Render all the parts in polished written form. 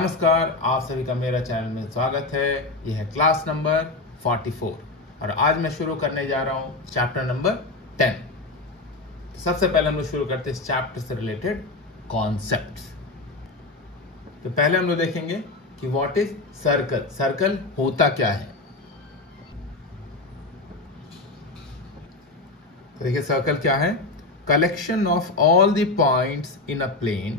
नमस्कार, आप सभी का मेरा चैनल में स्वागत है। यह है क्लास नंबर 44 और आज मैं शुरू करने जा रहा हूं चैप्टर नंबर 10। तो सबसे पहले हम लोग शुरू करते हैं इस चैप्टर से रिलेटेड कॉन्सेप्ट्स। तो पहले हम लोग देखेंगे कि व्हाट इज सर्कल। सर्कल होता क्या है। तो देखिए सर्कल क्या है। Collection of all the points in a plane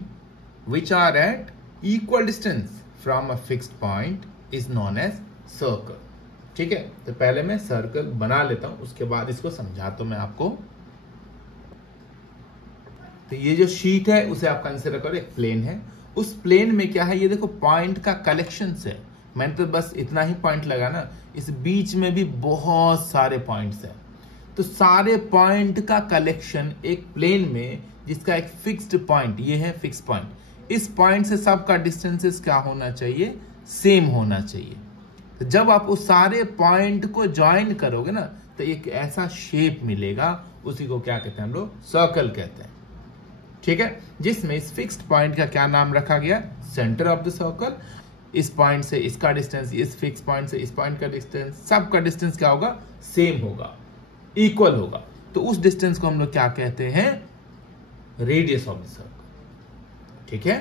which are at equal distance from a fixed point is known as circle। ठीक है, तो पहले मैं सर्कल बना लेता हूं, उसके बाद इसको समझाता हूं मैं आपको। तो ये जो शीट है उसे आप कंसीडर करो एक प्लेन है। उस प्लेन में क्या है, ये देखो पॉइंट का कलेक्शन है। मैंने तो बस इतना ही पॉइंट लगा ना, इस बीच में भी बहुत सारे पॉइंट्स हैं। तो सारे पॉइंट का कलेक्शन एक प्लेन में, जिसका एक फिक्स्ड पॉइंट, ये है फिक्स पॉइंट, इस पॉइंट से सबका डिस्टेंसेस क्या होना चाहिए, सेम होना चाहिए। तो जब आप उस सारे पॉइंट को ज्वाइन करोगे ना, तो एक ऐसा शेप मिलेगा, उसी को क्या कहते हैं हम लोग, सर्कल कहते हैं। ठीक है, जिसमें इस फिक्स्ड पॉइंट का क्या नाम रखा गया, सेंटर ऑफ द सर्कल। इस पॉइंट से इसका डिस्टेंस, इस फिक्स पॉइंट से इस पॉइंट का डिस्टेंस, सबका डिस्टेंस क्या होगा, सेम होगा, इक्वल होगा। तो उस डिस्टेंस को हम लोग क्या कहते हैं, रेडियस ऑफ द सर्कल। ठीक है,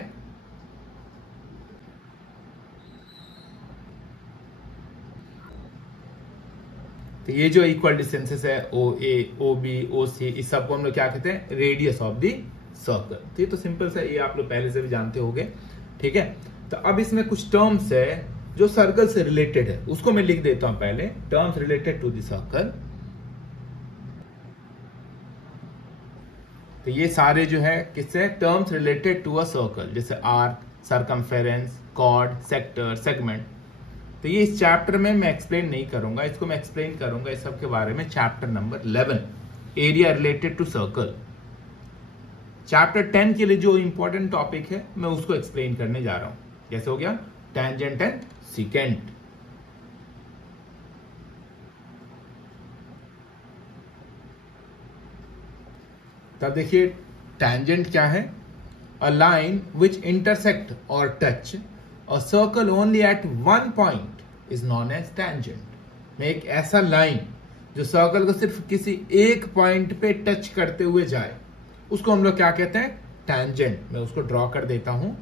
तो ये जो इक्वल डिस्टेंसेस है, ओ ए, ओ बी, ओ सी, इस सबको हम लोग क्या कहते हैं, रेडियस ऑफ द सर्कल। तो ये तो सिंपल सा, ये आप लोग पहले से भी जानते होंगे। ठीक है, तो अब इसमें कुछ टर्म्स है जो सर्कल से रिलेटेड है, उसको मैं लिख देता हूं पहले। Terms related to the circle. तो ये सारे जो है किससे, terms related to a circle, जैसे arc, circumference, chord, sector, segment. तो ये इस चैप्टर में मैं एक्सप्लेन नहीं करूंगा, इसको मैं एक्सप्लेन करूंगा इस सब के बारे में chapter number 11, area related to circle. Chapter 10 के लिए जो इंपॉर्टेंट टॉपिक है मैं उसको एक्सप्लेन करने जा रहा हूं। जैसे हो गया टेंजेंट एंड सीकेंट। तब देखिए टेंजेंट क्या है, अ लाइन विच इंटरसेक्ट और touch a circle only at one point is known as tangent. में एक ऐसा लाइन जो सर्कल को सिर्फ किसी एक पॉइंट पे टच करते हुए जाए, उसको हम लोग क्या कहते हैं, टेंजेंट। मैं उसको ड्रॉ कर देता हूं।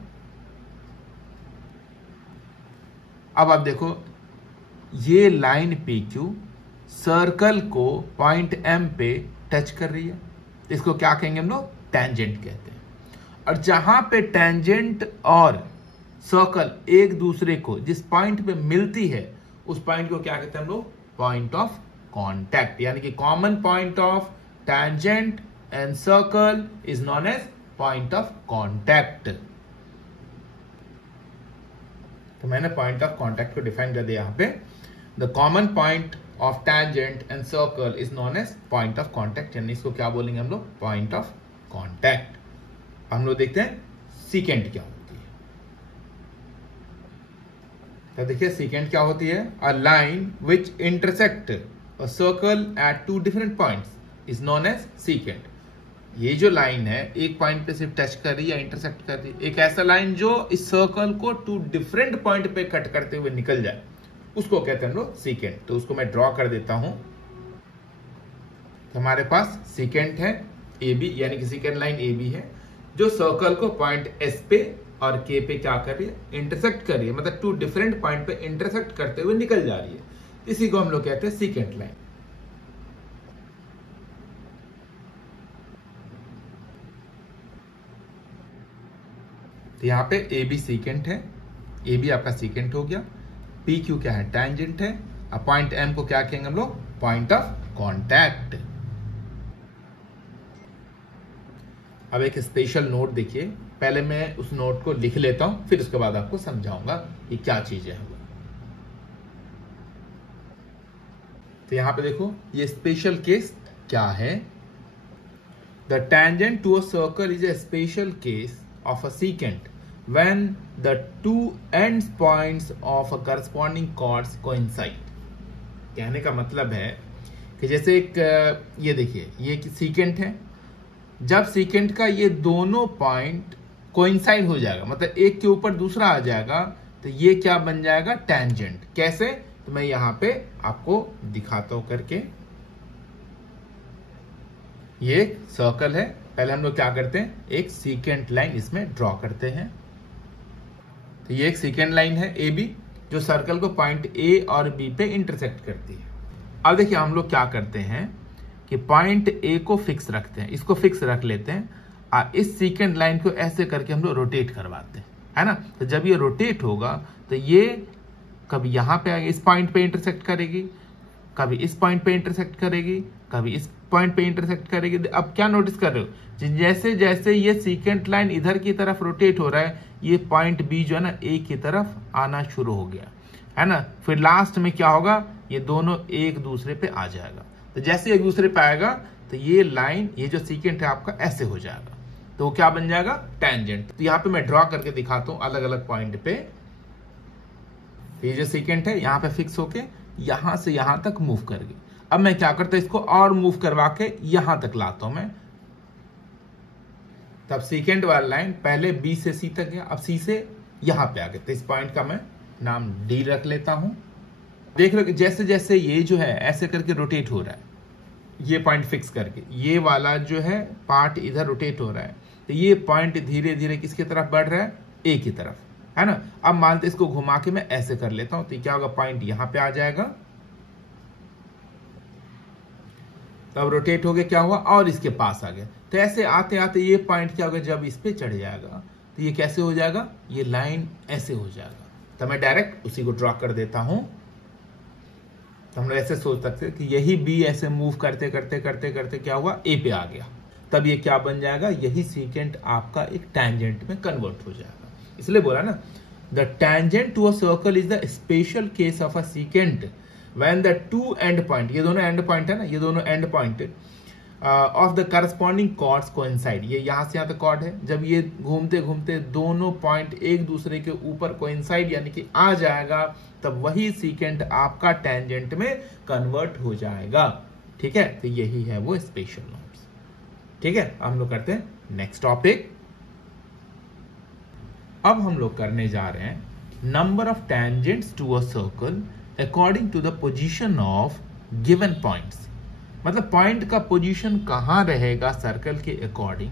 अब आप देखो, ये लाइन PQ सर्कल को पॉइंट M पे टच कर रही है, इसको क्या कहेंगे हम लोग, टेंजेंट कहते हैं। और जहां पे टेंजेंट और सर्कल एक दूसरे को जिस पॉइंट पे मिलती है, उस पॉइंट को क्या कहते हैं हम लोग, पॉइंट ऑफ कांटेक्ट। यानी कि common point of tangent and circle is known as point of contact. तो मैंने पॉइंट ऑफ कांटेक्ट को डिफाइन कर दिया यहां पे। The common point of tangent and circle is known as point of contact, यानी इसको क्या बोलेंगे हम लोग, पॉइंट ऑफ कांटेक्ट। हम लोग देखते हैं सीकेंट क्या होती है। तो देखिए सीकेंट क्या होती है, a line which intersect a circle at two different points is known as secant. ये जो लाइन है एक पॉइंट पे सिर्फ टच कर रही है या इंटरसेक्ट कर रही है, एक ऐसा लाइन जो इस सर्कल को टू डिफरेंट पॉइंट पे कट करते हुए निकल जाए, उसको कहते हैं हम लोग सीकेंट। तो उसको मैं ड्रॉ कर देता हूं। तो हमारे पास सीकेंट है AB, यानी कि सीकेंट लाइन AB है, जो सर्कल को पॉइंट S पे और K पे क्या कर रही है, इंटरसेक्ट कर रही है, मतलब टू डिफरेंट पॉइंट पे इंटरसेक्ट करते हुए निकल जा रही है। इसी को हम लोग कहते हैं सीकेंट लाइन। तो यहां पे AB सीकेंट है, AB आपका सीकेंट हो गया। PQ क्या है, टेंजेंट है। अब पॉइंट M को क्या कहेंगे हम लोग, पॉइंट ऑफ कांटेक्ट। अब एक स्पेशल नोट देखिए, पहले मैं उस नोट को लिख लेता हूं, फिर उसके बाद आपको समझाऊंगा कि क्या चीजें हैं। तो यहां पे देखो ये स्पेशल केस क्या है। The tangent to a circle is a special case of a secant when the two end points of a corresponding chords coincide। कहने का मतलब है कि जैसे एक ये देखिए, ये सीकेंट है, जब सीकेंट का ये दोनों पॉइंट कोइंसाइड हो जाएगा, मतलब एक के ऊपर दूसरा आ जाएगा, तो ये क्या बन जाएगा, टेंजेंट। कैसे, तो मैं यहां पे आपको दिखाता हूं करके। ये एक सर्कल है, पहले हम लोग क्या करते हैं, एक सीकेंट लाइन इसमें ड्रॉ करते हैं। तो ये एक सीकेंट लाइन है ए बी, जो सर्कल को पॉइंट ए और बी पे इंटरसेक्ट करती है। अब देखिए हम लोग क्या करते हैं कि पॉइंट ए को फिक्स रखते हैं, इसको फिक्स रख लेते हैं, और इस सीकेंट लाइन को ऐसे करके हम लोग रोटेट करवाते हैं, है ना। तो जब ये रोटेट होगा तो ये कभी यहां पे आएगी, इस पॉइंट पे इंटरसेक्ट करेगी, कभी इस पॉइंट पे इंटरसेक्ट करेगी, कभी इस पॉइंट पे इंटरसेक्ट करेगी। अब क्या नोटिस कर रहे हो, जैसे जैसे ये सीकेंट लाइन इधर की तरफ रोटेट हो रहा है, ये पॉइंट बी जो है ना ए की तरफ आना शुरू हो गया, है ना। फिर लास्ट में क्या होगा, ये दोनों एक दूसरे पे आ जाएगा। तो जैसे एक दूसरे पे आएगा तो ये लाइन, ये जो सीकेंट है आपका ऐसे हो जाएगा, तो क्या बन जाएगा, टेंजेंट। तो यहाँ पे मैं ड्रॉ करके दिखाता हूं अलग अलग पॉइंट पे। तो ये जो सीकेंट है यहाँ पे फिक्स होके यहां से यहां तक मूव कर गई। अब मैं क्या करता हूं, इसको और मूव करवा के यहां तक लाता हूं मैं। तब सीकेंट वाला लाइन पहले बी से सी तक गया, अब सी से यहां पे आ गया। तो इस पॉइंट का मैं नाम डी रख लेता हूं। देख लो कि जैसे जैसे ये जो है ऐसे करके रोटेट हो रहा है, ये पॉइंट फिक्स करके, ये वाला जो है पार्ट इधर रोटेट हो रहा है, तो ये पॉइंट धीरे धीरे किसकी तरफ बढ़ रहा है, ए की तरफ, है ना। अब मानते इसको घुमा के मैं ऐसे कर लेता हूं, तो क्या होगा, पॉइंट यहां पे आ जाएगा, तब रोटेट हो गया, क्या हुआ, और इसके पास आ गया। तो ऐसे आते आते ये पॉइंट क्या होगा, जब इस पे चढ़ जाएगा तो ये कैसे हो जाएगा, ये लाइन ऐसे हो जाएगा। तो मैं डायरेक्ट उसी को ड्रॉ कर देता हूं। तो हम लोग ऐसे सोच सकते हैं कि यही बी ऐसे मूव करते करते करते करते क्या हुआ, ए पे आ गया, तब ये क्या बन जाएगा, यही सीकेंट आपका एक टैंजेंट में कन्वर्ट हो जाएगा। इसलिए बोला ना, the tangent to a circle is the special case of a secant when the two end point, ये दोनों एंड पॉइंट है ना, ये दोनों end point of the corresponding chords coincide, ये यहां से यहां तक कॉर्ड है, जब ये घूमते घूमते दोनों पॉइंट एक दूसरे के ऊपर कोइंसाइड यानी कि आ जाएगा, तब वही सीकेंट आपका टैंजेंट में कन्वर्ट हो जाएगा। ठीक है, तो यही है वो स्पेशल नॉर्म्स। ठीक है, हम लोग करते हैं नेक्स्ट टॉपिक। अब हम लोग करने जा रहे हैं number of tangents to a circle according to the position of given points. मतलब पॉइंट का पोजीशन कहां रहेगा सर्कल के अकॉर्डिंग,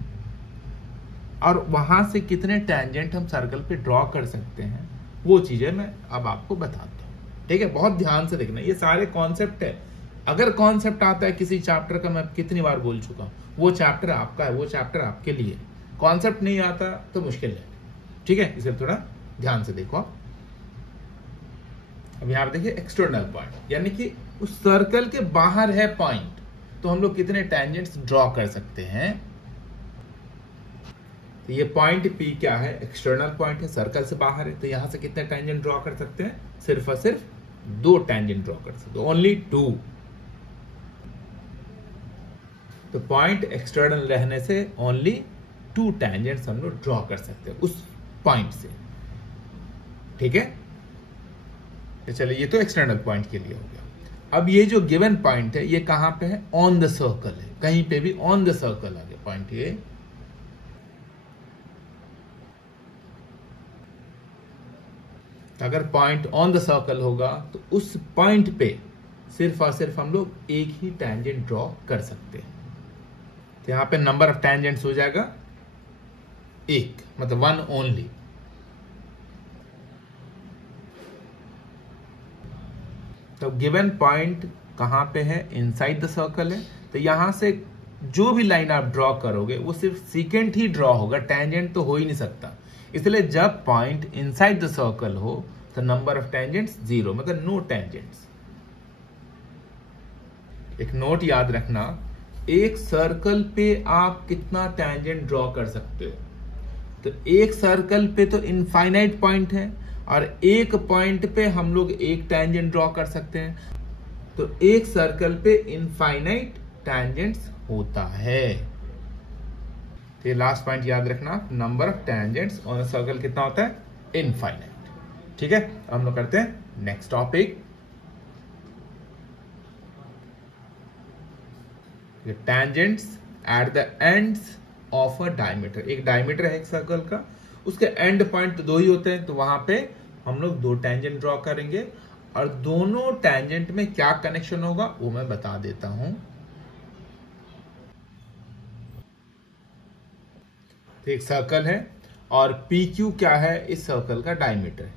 और वहां से कितने टैंजेंट हम सर्कल पे ड्रॉ कर सकते हैं, वो चीजें मैं अब आपको बताता हूं। ठीक है, बहुत ध्यान से देखना, ये सारे कॉन्सेप्ट है। अगर कॉन्सेप्ट आता है किसी चैप्टर का, मैं कितनी बार बोल चुका हूं, वो चैप्टर आपका है, वो चैप्टर आपके लिए। कॉन्सेप्ट नहीं आता तो मुश्किल है। ठीक है, इसे थोड़ा ध्यान से देखो। अब यहां पर देखिए एक्सटर्नल पॉइंट, यानी कि उस सर्कल के बाहर है पॉइंट, तो हम लोग कितने टैंजेंट्स ड्रॉ कर सकते हैं। तो ये पॉइंट पी क्या है, एक्सटर्नल पॉइंट है, सर्कल से बाहर है, तो यहां से कितने टैंजेंट ड्रॉ कर सकते हैं, सिर्फ और सिर्फ 2 टैंजेंट ड्रॉ कर सकते हैं, ओनली 2। तो पॉइंट एक्सटर्नल रहने से ओनली 2 टैंजेंट्स हम लोग ड्रॉ कर सकते हैं उस पॉइंट से। ठीक है, तो चलिए ये तो एक्सटर्नल पॉइंट के लिए हो गया। अब ये जो गिवन पॉइंट है ये कहां पे है, ऑन द सर्कल है, कहीं पे भी ऑन द सर्कल आ गया पॉइंट ये। अगर पॉइंट ऑन द सर्कल होगा तो उस पॉइंट पे सिर्फ और सिर्फ हम लोग एक ही टैंजेंट ड्रॉ कर सकते हैं। तो यहां पे नंबर ऑफ टैंजेंट्स हो जाएगा 1, मतलब 1 ओनली। तो गिवन पॉइंट कहां पे है, इनसाइड द सर्कल है, तो यहां से जो भी लाइन आप ड्रॉ करोगे वो सिर्फ सीकेंट ही ड्रॉ होगा, टैंजेंट तो हो ही नहीं सकता। इसलिए जब पॉइंट इनसाइड द सर्कल हो तो नंबर ऑफ टैंजेंट्स 0, मतलब नो टैंजेंट्स। एक नोट याद रखना, एक सर्कल पे आप कितना टैंजेंट ड्रॉ कर सकते हो। तो एक सर्कल पे तो इनफाइनाइट पॉइंट है, और एक पॉइंट पे हम लोग एक टैंजेंट ड्रॉ कर सकते हैं। तो एक सर्कल पे इनफाइनाइट टैंजेंट्स होता है। तो ये लास्ट पॉइंट याद रखना, number of tangents on a circle कितना होता है, इनफाइनाइट। ठीक है, हम लोग करते हैं next topic. Tangents at the ends of a diameter. एक डायमीटर है एक सर्कल का, उसके एंड पॉइंट दो ही होते हैं, तो वहां पे हम लोग दो टैंजेंट ड्रॉ करेंगे और दोनों टैंजेंट में क्या कनेक्शन होगा वो मैं बता देता हूं। तो एक सर्कल है और पी क्यू क्या है, इस सर्कल का डायमीटर है।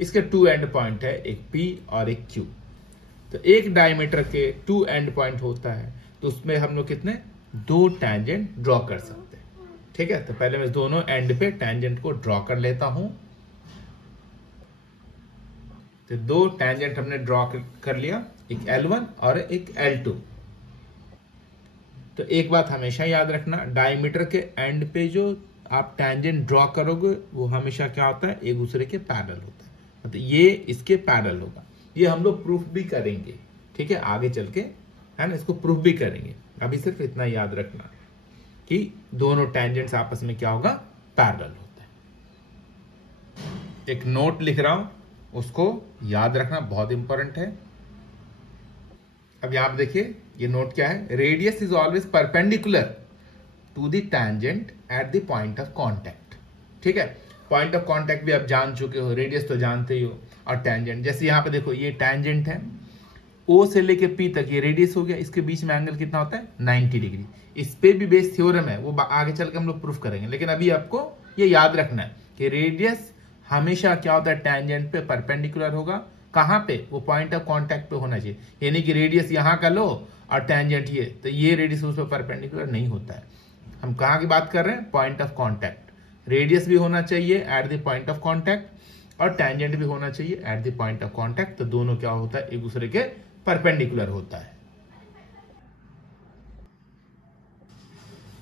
इसके टू एंड पॉइंट है, एक पी और एक क्यू। तो एक डायमीटर के टू एंड पॉइंट होता है, तो उसमें हम लोग कितने, दो टैंजेंट ड्रॉ कर सकते हैं। ठीक है, तो पहले मैं दोनों एंड पे टैंजेंट को ड्रॉ कर लेता हूं। तो दो टैंजेंट हमने ड्रॉ कर लिया, एक L1 और एक L2। तो एक बात हमेशा याद रखना, डायमीटर के एंड पे जो आप टैंजेंट ड्रॉ करोगे वो हमेशा क्या होता है, एक दूसरे के पैरेलल होता है, मतलब ये इसके पैरेलल होगा। ये हम लोग प्रूफ भी करेंगे, ठीक है, आगे चल के, है ना, इसको प्रूफ भी करेंगे। अभी सिर्फ इतना याद रखना कि दोनों टैंजेंट्स आपस में क्या होगा, पैरेलल होता है। एक नोट लिख रहा हूं, उसको याद रखना, बहुत इंपॉर्टेंट है। अब यहां पर देखिए, ये नोट क्या है, radius is always perpendicular to the tangent at the point of contact. ठीक है, पॉइंट ऑफ कॉन्टैक्ट भी आप जान चुके हो, रेडियस तो जानते ही हो, और टैंजेंट, जैसे यहां पे देखो ये टैंजेंट है, ओ से लेके पी तक ये रेडियस हो गया, इसके बीच में एंगल कितना होता है, 90 डिग्री। इस पे भी बेस थ्योरम है, वो आगे चल के हम लोग प्रूफ करेंगे, लेकिन अभी आपको ये याद रखना है कि रेडियस हमेशा क्या होता है, टैंजेंट पे परपेंडिकुलर होगा। कहां पे, वो पॉइंट ऑफ कॉन्टैक्ट पे होना चाहिए, यानी कि रेडियस यहां का लो और टैंजेंट ये, तो ये रेडियस उस पर परपेंडिकुलर नहीं होता है। हम कहां की बात कर रहे हैं, पॉइंट ऑफ कॉन्टैक्ट। रेडियस भी होना चाहिए eight the point of contact और टैंजेंट भी होना चाहिए eight the point of contact, तो दोनों क्या होता है, एक दूसरे के परपेंडिकुलर होता है।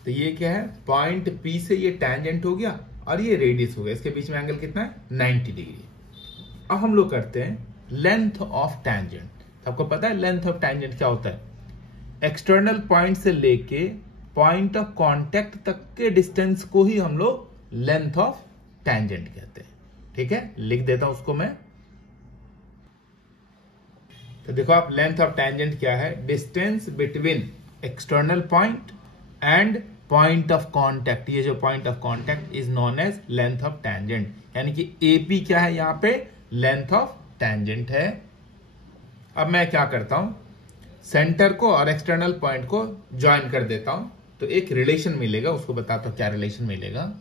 तो ये क्या है, पॉइंट पी से ये टैंजेंट हो गया और ये रेडियस हो गया, इसके बीच में एंगल कितना है, 90 डिग्री। अब हम लोग करते हैं लेंथ ऑफ टैंजेंट। आपको पता है लेंथ ऑफ टैंजेंट क्या होता है, एक्सटर्नल पॉइंट से लेके पॉइंट ऑफ कांटेक्ट तक के डिस्टेंस को ही हम लोग लेंथ ऑफ टैंजेंट कहते हैं। ठीक है, लिख देता हूं उसको मैं। तो देखो आप, लेंथ ऑफ टैंजेंट क्या है, distance between external point and point of contact. ये जो point of contact is known as length of tangent, यानी कि एपी क्या है, यहां पे लेंथ ऑफ टैंजेंट है। अब मैं क्या करता हूं, सेंटर को और एक्सटर्नल पॉइंट को ज्वाइन कर देता हूं, तो एक रिलेशन मिलेगा, उसको बताता हूं क्या रिलेशन मिलेगा।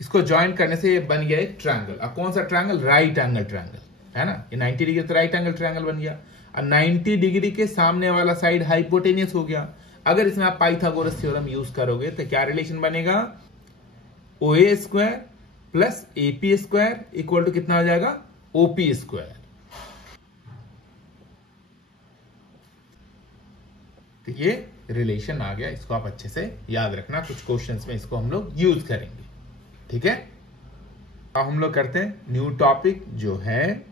इसको ज्वाइन करने से ये बन गया एक ट्रायंगल। अब कौन सा ट्रायंगल, राइट एंगल ट्रायंगल, है ना, ये 90 डिग्री तो राइट एंगल ट्रायंगल बन गया। और 90 डिग्री के सामने वाला साइड हाइपोटेनियस हो गया। अगर इसमें आप पाइथागोरस थ्योरम यूज करोगे तो क्या रिलेशन बनेगा, OA square plus AP square equal to कितना हो जाएगा, OP स्क्वायर। तो ये रिलेशन आ गया, इसको आप अच्छे से याद रखना, कुछ क्वेश्चंस में इसको हम लोग यूज करेंगे। ठीक है, अब हम लोग करते हैं न्यू टॉपिक, जो है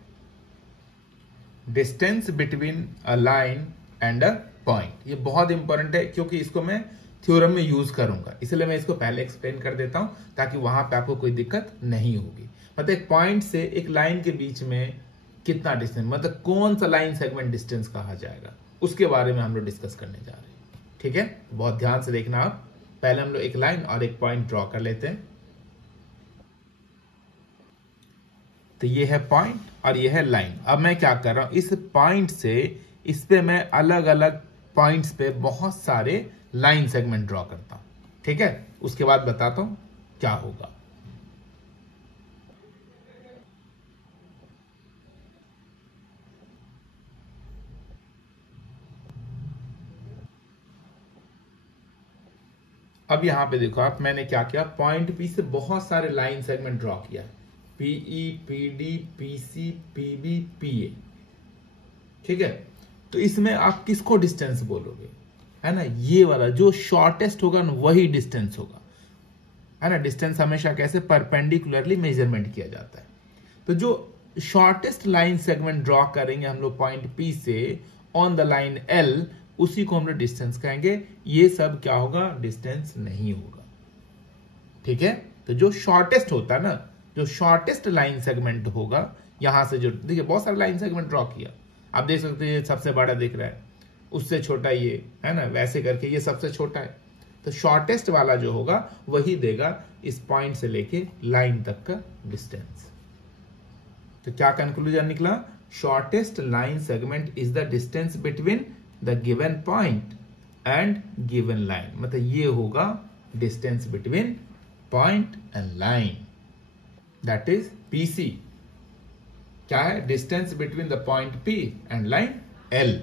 distance between a line and a point. ये बहुत इंपॉर्टेंट है क्योंकि इसको मैं थ्योरम में यूज करूंगा, इसलिए मैं इसको पहले एक्सप्लेन कर देता हूं ताकि वहां पे आपको कोई दिक्कत नहीं होगी। मतलब एक पॉइंट से एक लाइन के बीच में कितना डिस्टेंस, मतलब कौन सा लाइन सेगमेंट डिस्टेंस कहा जाएगा, उसके बारे में हम लोग डिस्कस करने जा रहे हैं। ठीक है, बहुत ध्यान से देखना आप। पहले हम लोग एक लाइन और एक पॉइंट ड्रॉ कर लेते हैं। तो ये है पॉइंट और ये है लाइन। अब मैं क्या कर रहा हूं, इस पॉइंट से इस पे मैं अलग अलग पॉइंट्स पे बहुत सारे लाइन सेगमेंट ड्रॉ करता हूं। ठीक है, उसके बाद बताता हूं क्या होगा। अब यहां पे देखो आप, मैंने क्या किया, पॉइंट पी से बहुत सारे लाइन सेगमेंट ड्रॉ किया, PE, PD, PC, PB, PA। ठीक है, तो इसमें आप किसको डिस्टेंस बोलोगे, है ना, ये वाला जो शॉर्टेस्ट होगा ना वही डिस्टेंस होगा, है ना। डिस्टेंस हमेशा कैसे, परपेंडिकुलरली मेजरमेंट किया जाता है। तो जो शॉर्टेस्ट लाइन सेगमेंट ड्रॉ करेंगे हम लोग पॉइंट P से ऑन द लाइन L, उसी को हम लोग डिस्टेंस कहेंगे। ये सब क्या होगा, डिस्टेंस नहीं होगा। ठीक है, तो जो शॉर्टेस्ट होता है ना, जो शॉर्टेस्ट लाइन सेगमेंट होगा, यहां से जो, देखिए बहुत सारे लाइन सेगमेंट ड्रॉ किया, आप देख सकते हैं ये सबसे बड़ा दिख रहा है, उससे छोटा ये, है ना, वैसे करके ये सबसे छोटा है, तो शॉर्टेस्ट वाला जो होगा वही देगा इस पॉइंट से लेके लाइन तक का डिस्टेंस। तो क्या कंक्लूजन निकला? Shortest line segment is the distance between the given point and given line. मतलब ये होगा distance between point and line, that is PC. क्या है? Distance between the point P and line L.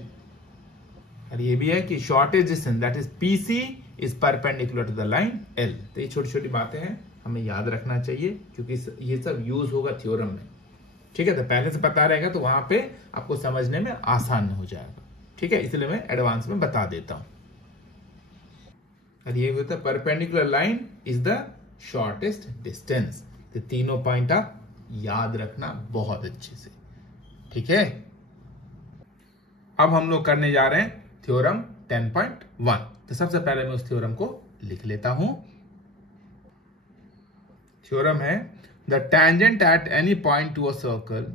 और ये भी है कि shortest distance that is PC is perpendicular to the line L. तो ये छोटी छोटी बातें हैं, हमें याद रखना चाहिए क्योंकि ये सब यूज होगा थ्योरम में। ठीक है, तो पहले से पता रहेगा तो वहां पे आपको समझने में आसान हो जाएगा। ठीक है, इसलिए मैं एडवांस में बता देता हूं। और ये होता है perpendicular line is the shortest distance. तो तीनों पॉइंट आप याद रखना बहुत अच्छे से। ठीक है, अब हम लोग करने जा रहे हैं थ्योरम 10.1। तो सबसे पहले मैं उस थ्योरम को लिख लेता हूं। थ्योरम है the tangent at any point to a circle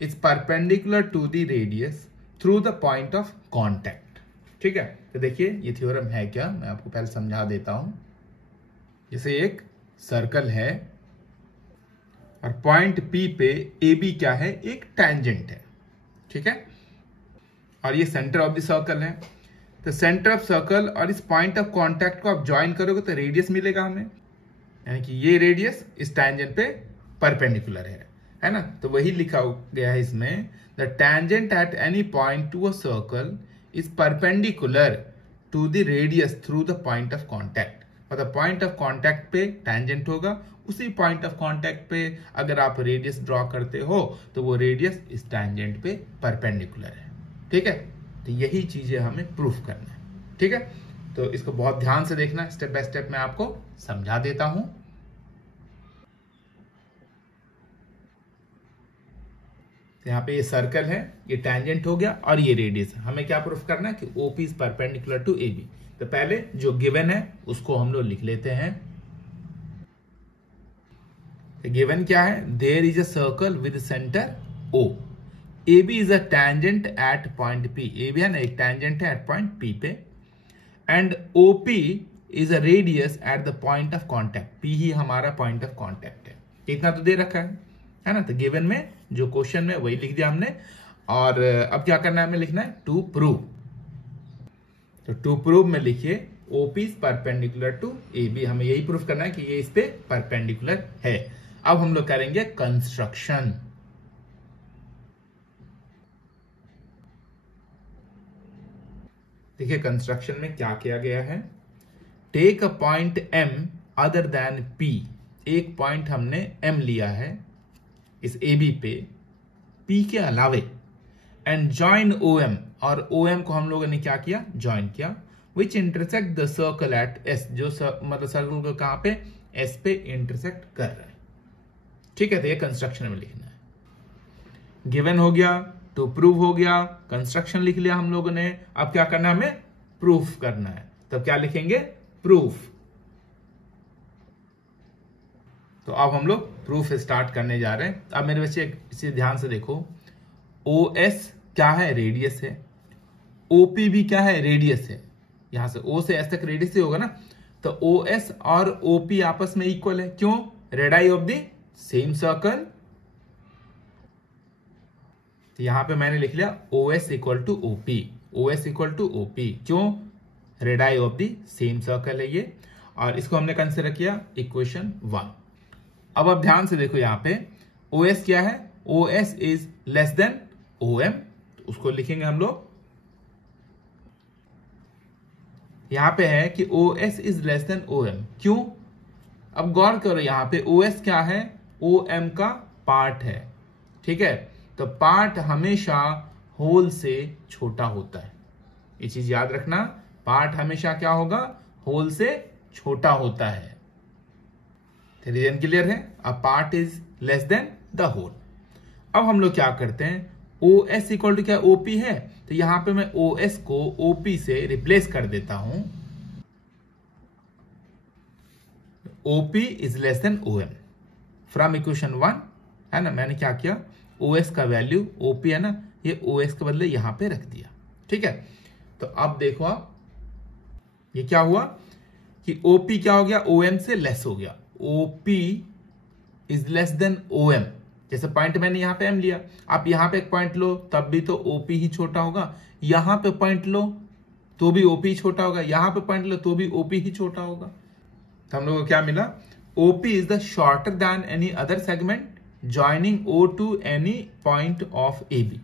is perpendicular to the radius through the point of contact. ठीक है, तो देखिए ये थ्योरम है क्या, मैं आपको पहले समझा देता हूं। जैसे एक सर्कल है और पॉइंट P पे AB क्या है? एक टेंजेंट है। ठीक है, और ये सेंटर ऑफ द सर्कल है। तो सेंटर ऑफ सर्कल और इस पॉइंट ऑफ कांटेक्ट को आप ज्वाइन करोगे तो रेडियस मिलेगा हमें, यानी कि ये रेडियस इस टेंजेंट पे परपेंडिकुलर है ना। तो वही लिखा गया है इसमें, the tangent at any point to a circle is perpendicular to the radius through the point of contact. मतलब पॉइंट ऑफ कांटेक्ट पे टेंजेंट होगा, उसी पॉइंट ऑफ कांटेक्ट पे अगर आप रेडियस ड्रॉ करते हो तो वो रेडियस इस टेंजेंट पे परपेंडिकुलर है। ठीक है, तो यही चीजें हमें प्रूफ करना है। ठीक है, तो इसको बहुत ध्यान से देखना, स्टेप बाय स्टेप मैं आपको समझा देता हूं। यहाँ पे ये सर्कल है, ये टेंजेंट हो गया और ये रेडियस है। हमें क्या प्रूफ करना है कि OP is perpendicular to AB। तो पहले जो गिवन है उसको हम लोग लिख लेते हैं। गिवन क्या है? There is a circle with centre O। AB is a tangent at point P। AB है ना, एक टेंजेंट है एट पॉइंट P पे। And OP is a radius at the point of contact. P ही हमारा point of contact है। इतना तो दे रखा है ना। तो गिवन में जो क्वेश्चन में वही लिख दिया हमने। और अब क्या करना है? हमें लिखना है टू प्रूव। तो टू प्रूव में लिखिए OP is perpendicular to AB। हमें यही प्रूफ करना है कि ये इस पे परपेंडिकुलर है। अब हम लोग करेंगे कंस्ट्रक्शन। देखिए कंस्ट्रक्शन में क्या किया गया है। Take a point M other than P। एक पॉइंट हमने M लिया है इस AB पे P के अलावे, एंड जॉइन OM। और OM को हम लोगों ने क्या किया? ज्वाइन किया। Which intersect the circle eight S। जो मतलब सर्कल को कहां पे? S पे इंटरसेक्ट कर रहा है। ठीक है, तो ये कंस्ट्रक्शन में लिखना है। गिवन हो गया, टू प्रूव हो गया, कंस्ट्रक्शन लिख लिया हम लोगों ने। अब क्या करना है? हमें प्रूफ करना है। तब क्या लिखेंगे? प्रूफ। तो अब हम लोग प्रूफ स्टार्ट करने जा रहे हैं। अब मेरे बच्चे इसे ध्यान से देखो। OS क्या है? रेडियस है। OP भी क्या है? रेडियस है। यहां से O से S तक रेडियस ही होगा ना। तो OS और OP आपस में इक्वल है। क्यों? Radius of the same circle. तो यहां पे मैंने लिख लिया OS equal to OP। OS equal to OP क्यों? Radius of the same circle है ये। और इसको हमने कंसीडर किया इक्वेशन 1। अब आप ध्यान से देखो, यहां पे OS क्या है? OS is less then OM। तो उसको लिखेंगे हम लोग। यहां पे है कि OS is less then OM। क्यों? अब गौर करो, यहां पे OS क्या है? OM का पार्ट है। ठीक है, तो पार्ट हमेशा होल से छोटा होता है। ये चीज याद रखना, पार्ट हमेशा क्या होगा? होल से छोटा होता है। रीजन क्लियर है? A part is less than the whole. अब हम लोग क्या करते हैं? OS इक्वल टू क्या? OP है। तो यहां पे मैं OS को OP से रिप्लेस कर देता हूं। OP is less then OM from equation 1 है ना। मैंने क्या किया? OS का वैल्यू OP है ना, ये OS के बदले यहां पे रख दिया। ठीक है, तो अब देखो आप ये क्या हुआ? कि OP क्या हो गया, OM से लेस हो गया, OP is less then OM। जैसे पॉइंट मैंने यहां पे M लिया, आप यहां पे एक पॉइंट लो तब भी तो OP ही छोटा होगा, यहां पे पॉइंट लो तो भी OP ही छोटा होगा, यहां पे पॉइंट लो तो भी OP ही छोटा होगा। तो हम लोग को क्या मिला, OP is the shorter than any other segment joining O to any point of AB,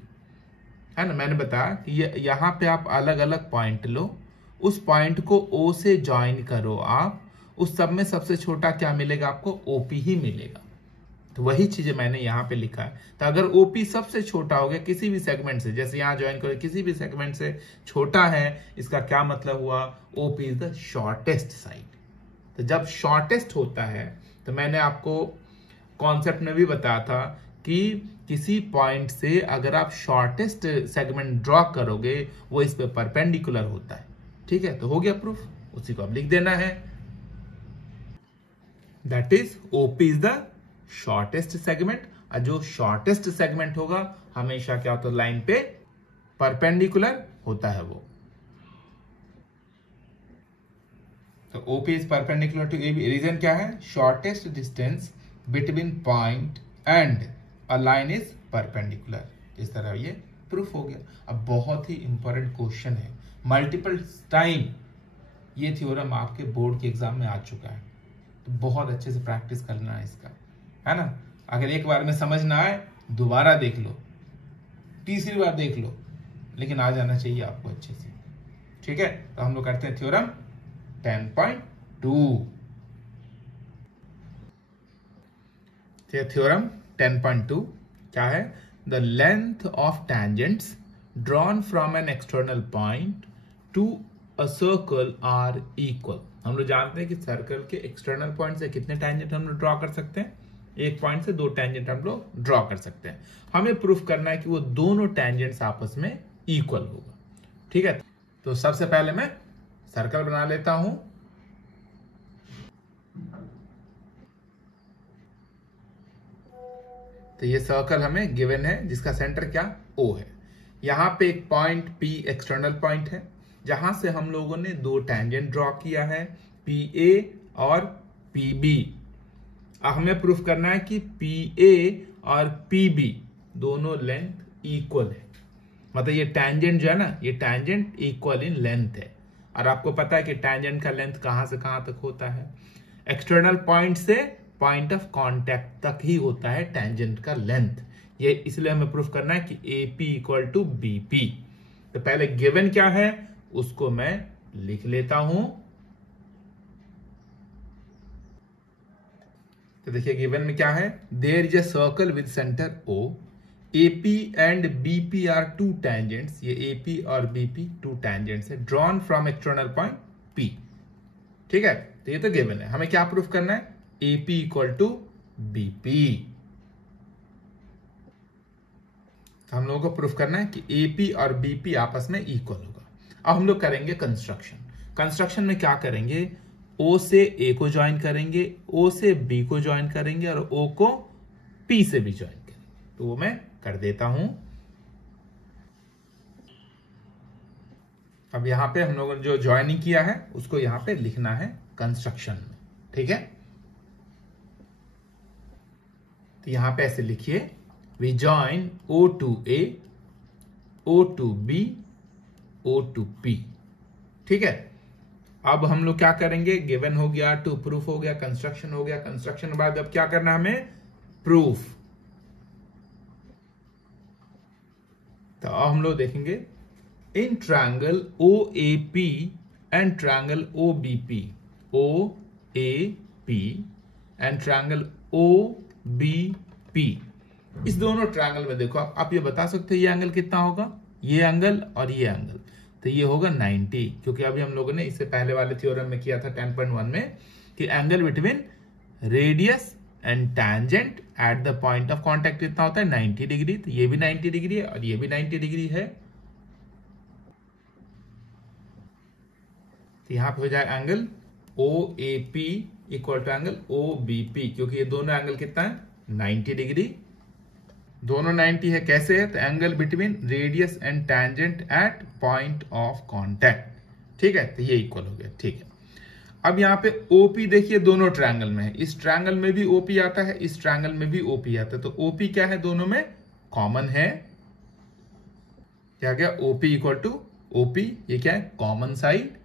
है ना। मैंने बताया कि यहां पे आप अलग अलग पॉइंट लो, उस पॉइंट को O से ज्वाइन करो आप, उस सब में सबसे छोटा क्या मिलेगा आपको, OP ही मिलेगा। तो वही चीजें मैंने यहाँ पे लिखा है। तो अगर OP सबसे छोटा हो गया किसी भी सेगमेंट से, जैसे यहाँ ज्वाइन करो किसी भी सेगमेंट से छोटा है, इसका क्या मतलब हुआ, OP is the shortest side. तो जब शॉर्टेस्ट होता है, तो मैंने आपको कॉन्सेप्ट में भी बताया था कि किसी पॉइंट से अगर आप शॉर्टेस्ट सेगमेंट ड्रॉ करोगे वो इस पे परपेंडिकुलर होता है। ठीक है, तो हो गया प्रूफ, उसी को अब लिख देना है, that is OP is the shortest segment. और जो शॉर्टेस्ट सेगमेंट होगा हमेशा क्या होता है, लाइन पे परपेंडिकुलर होता है वो। तो OP is perpendicular to AB। Reason क्या है, shortest distance between point and a line is perpendicular. इस तरह ये प्रूफ हो गया। अब बहुत ही इंपॉर्टेंट क्वेश्चन है, मल्टीपल टाइम ये थ्योरम आपके बोर्ड के एग्जाम में आ चुका है, तो बहुत अच्छे से प्रैक्टिस करना है इसका, है ना। अगर एक बार में समझ ना आए दोबारा देख लो, तीसरी बार देख लो, लेकिन आ जाना चाहिए आपको अच्छे से। ठीक है, तो हम लोग करते हैं थ्योरम 10.2। थ्योरम 10.2 क्या है, the length of tangents drawn from an external point to a circle are equal. हम लोग जानते हैं कि सर्कल के एक्सटर्नल पॉइंट से कितने टेंजेंट हम लोग ड्रॉ कर सकते हैं, एक पॉइंट से 2 टेंजेंट हम लोग ड्रॉ कर सकते हैं। हमें प्रूफ करना है कि वो दोनों टेंजेंट्स आपस में इक्वल होगा। ठीक है, तो सबसे पहले मैं सर्कल बना लेता हूं। तो ये सर्कल हमें गिवन है जिसका सेंटर क्या, O है। यहां पे एक पॉइंट P एक्सटर्नल पॉइंट है, जहां से हम लोगों ने 2 टेंजेंट ड्रॉ किया है, PA और PB। अब हमें प्रूफ करना है कि PA और PB दोनों लेंथ इक्वल है, मतलब ये टेंजेंट जो है ना, ये टेंजेंट इक्वल इन लेंथ है। और आपको पता है कि टेंजेंट का लेंथ कहां से कहां तक होता है, एक्सटर्नल पॉइंट से पॉइंट ऑफ कांटेक्ट तक ही होता है टेंजेंट का लेंथ। ये इसलिए हमें प्रूफ करना है कि AP इक्वल टू BP। तो पहले गिवन क्या है उसको मैं लिख लेता हूं। तो देखिए गिवन में क्या है, there is a circle with centre O, AP and BP are 2 tangents. ये AP और BP 2 टेंजेंट्स है, drawn from external point P। ठीक है, तो ये तो गिवन है। हमें क्या प्रूफ करना है, AP इक्वल टू BP। हम लोगों को प्रूफ करना है कि AP और BP आपस में इक्वल होगा। अब हम लोग करेंगे कंस्ट्रक्शन। कंस्ट्रक्शन में क्या करेंगे, O से A को ज्वाइन करेंगे, O से B को ज्वाइन करेंगे और O को P से भी ज्वाइन करेंगे। तो वो मैं कर देता हूं। अब यहां पे हम लोगों ने जो ज्वाइनिंग किया है उसको यहां पे लिखना है कंस्ट्रक्शन में। ठीक है, तो यहां पे ऐसे लिखिए, we join O to A, O to B, O to P। ठीक है, अब हम लोग क्या करेंगे, गिवन हो गया, टू प्रूफ हो गया, कंस्ट्रक्शन हो गया। कंस्ट्रक्शन के बाद अब क्या करना है हमें, प्रूफ। तो अब हम लोग देखेंगे, in triangle OAP and triangle OBP, OAP and triangle OBP, इस दोनों ट्रायंगल में देखो आप ये बता सकते हो ये एंगल कितना होगा, ये एंगल और ये एंगल, तो ये होगा 90, क्योंकि अभी हम लोगों ने इससे पहले वाले थ्योरम में किया था 10.1 में कि angle between radius and tangent at the point of contact कितना होता है, 90 डिग्री। तो ये भी 90 डिग्री है और ये भी 90 डिग्री है। तो यहां पे हो जाए angle OAP equal to angle OBP, क्योंकि ये दोनों एंगल कितना है, 90 डिग्री। दोनों 90 है, कैसे है, तो angle between radius and tangent at point of contact. ठीक है, तो ये इक्वल हो गया। ठीक है, अब यहाँ पे ओपी देखिए दोनों ट्रायंगल में है, इस ट्रायंगल में भी ओपी आता है, इस ट्रायंगल में भी ओपी आता है, तो ओपी क्या है, दोनों में कॉमन है। क्या क्या, ओपी इक्वल टू ओपी, ये क्या है, कॉमन साइड।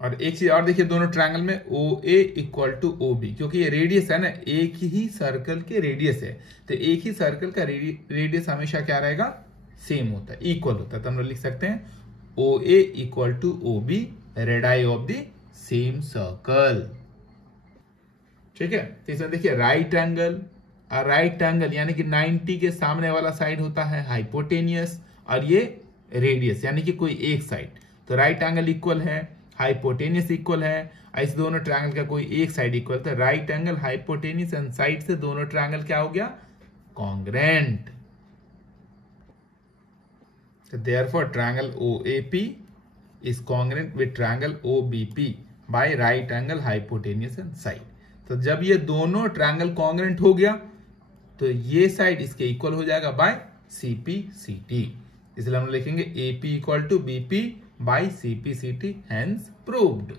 और एक चीज और देखिए, दोनों ट्रायंगल में ओ A equal to O B, क्योंकि ये रेडियस है ना, एक ही सर्कल के रेडियस है, तो एक ही सर्कल का रेडियस हमेशा क्या रहेगा, सेम होता है, इक्वल होता है। तो हम लोग लिख सकते हैं O A equal to O B, radii of the same circle. ठीक है, तो इसमें देखिए राइट एंगल, और राइट एंगल यानी कि 90 के सामने वाला साइड होता है हाइपोटेनियस, और ये रेडियस यानी कि कोई एक साइड, तो राइट एंगल इक्वल है, हाइपोटेनियस इक्वल है, इस दोनों ट्रायंगल का कोई एक साइड इक्वल, तो right angle hypotenuse and side से दोनों ट्रायंगल क्या हो गया, congruent. So therefore triangle OAP is congruent with triangle OBP by right angle hypotenuse and side। तो जब ये दोनों ट्रायंगल कॉन्ग्रेंट हो गया तो ये साइड इसके इक्वल हो जाएगा बाय CPCT, इसलिए हम लिखेंगे AP equal to BP by CPCT, hence proved.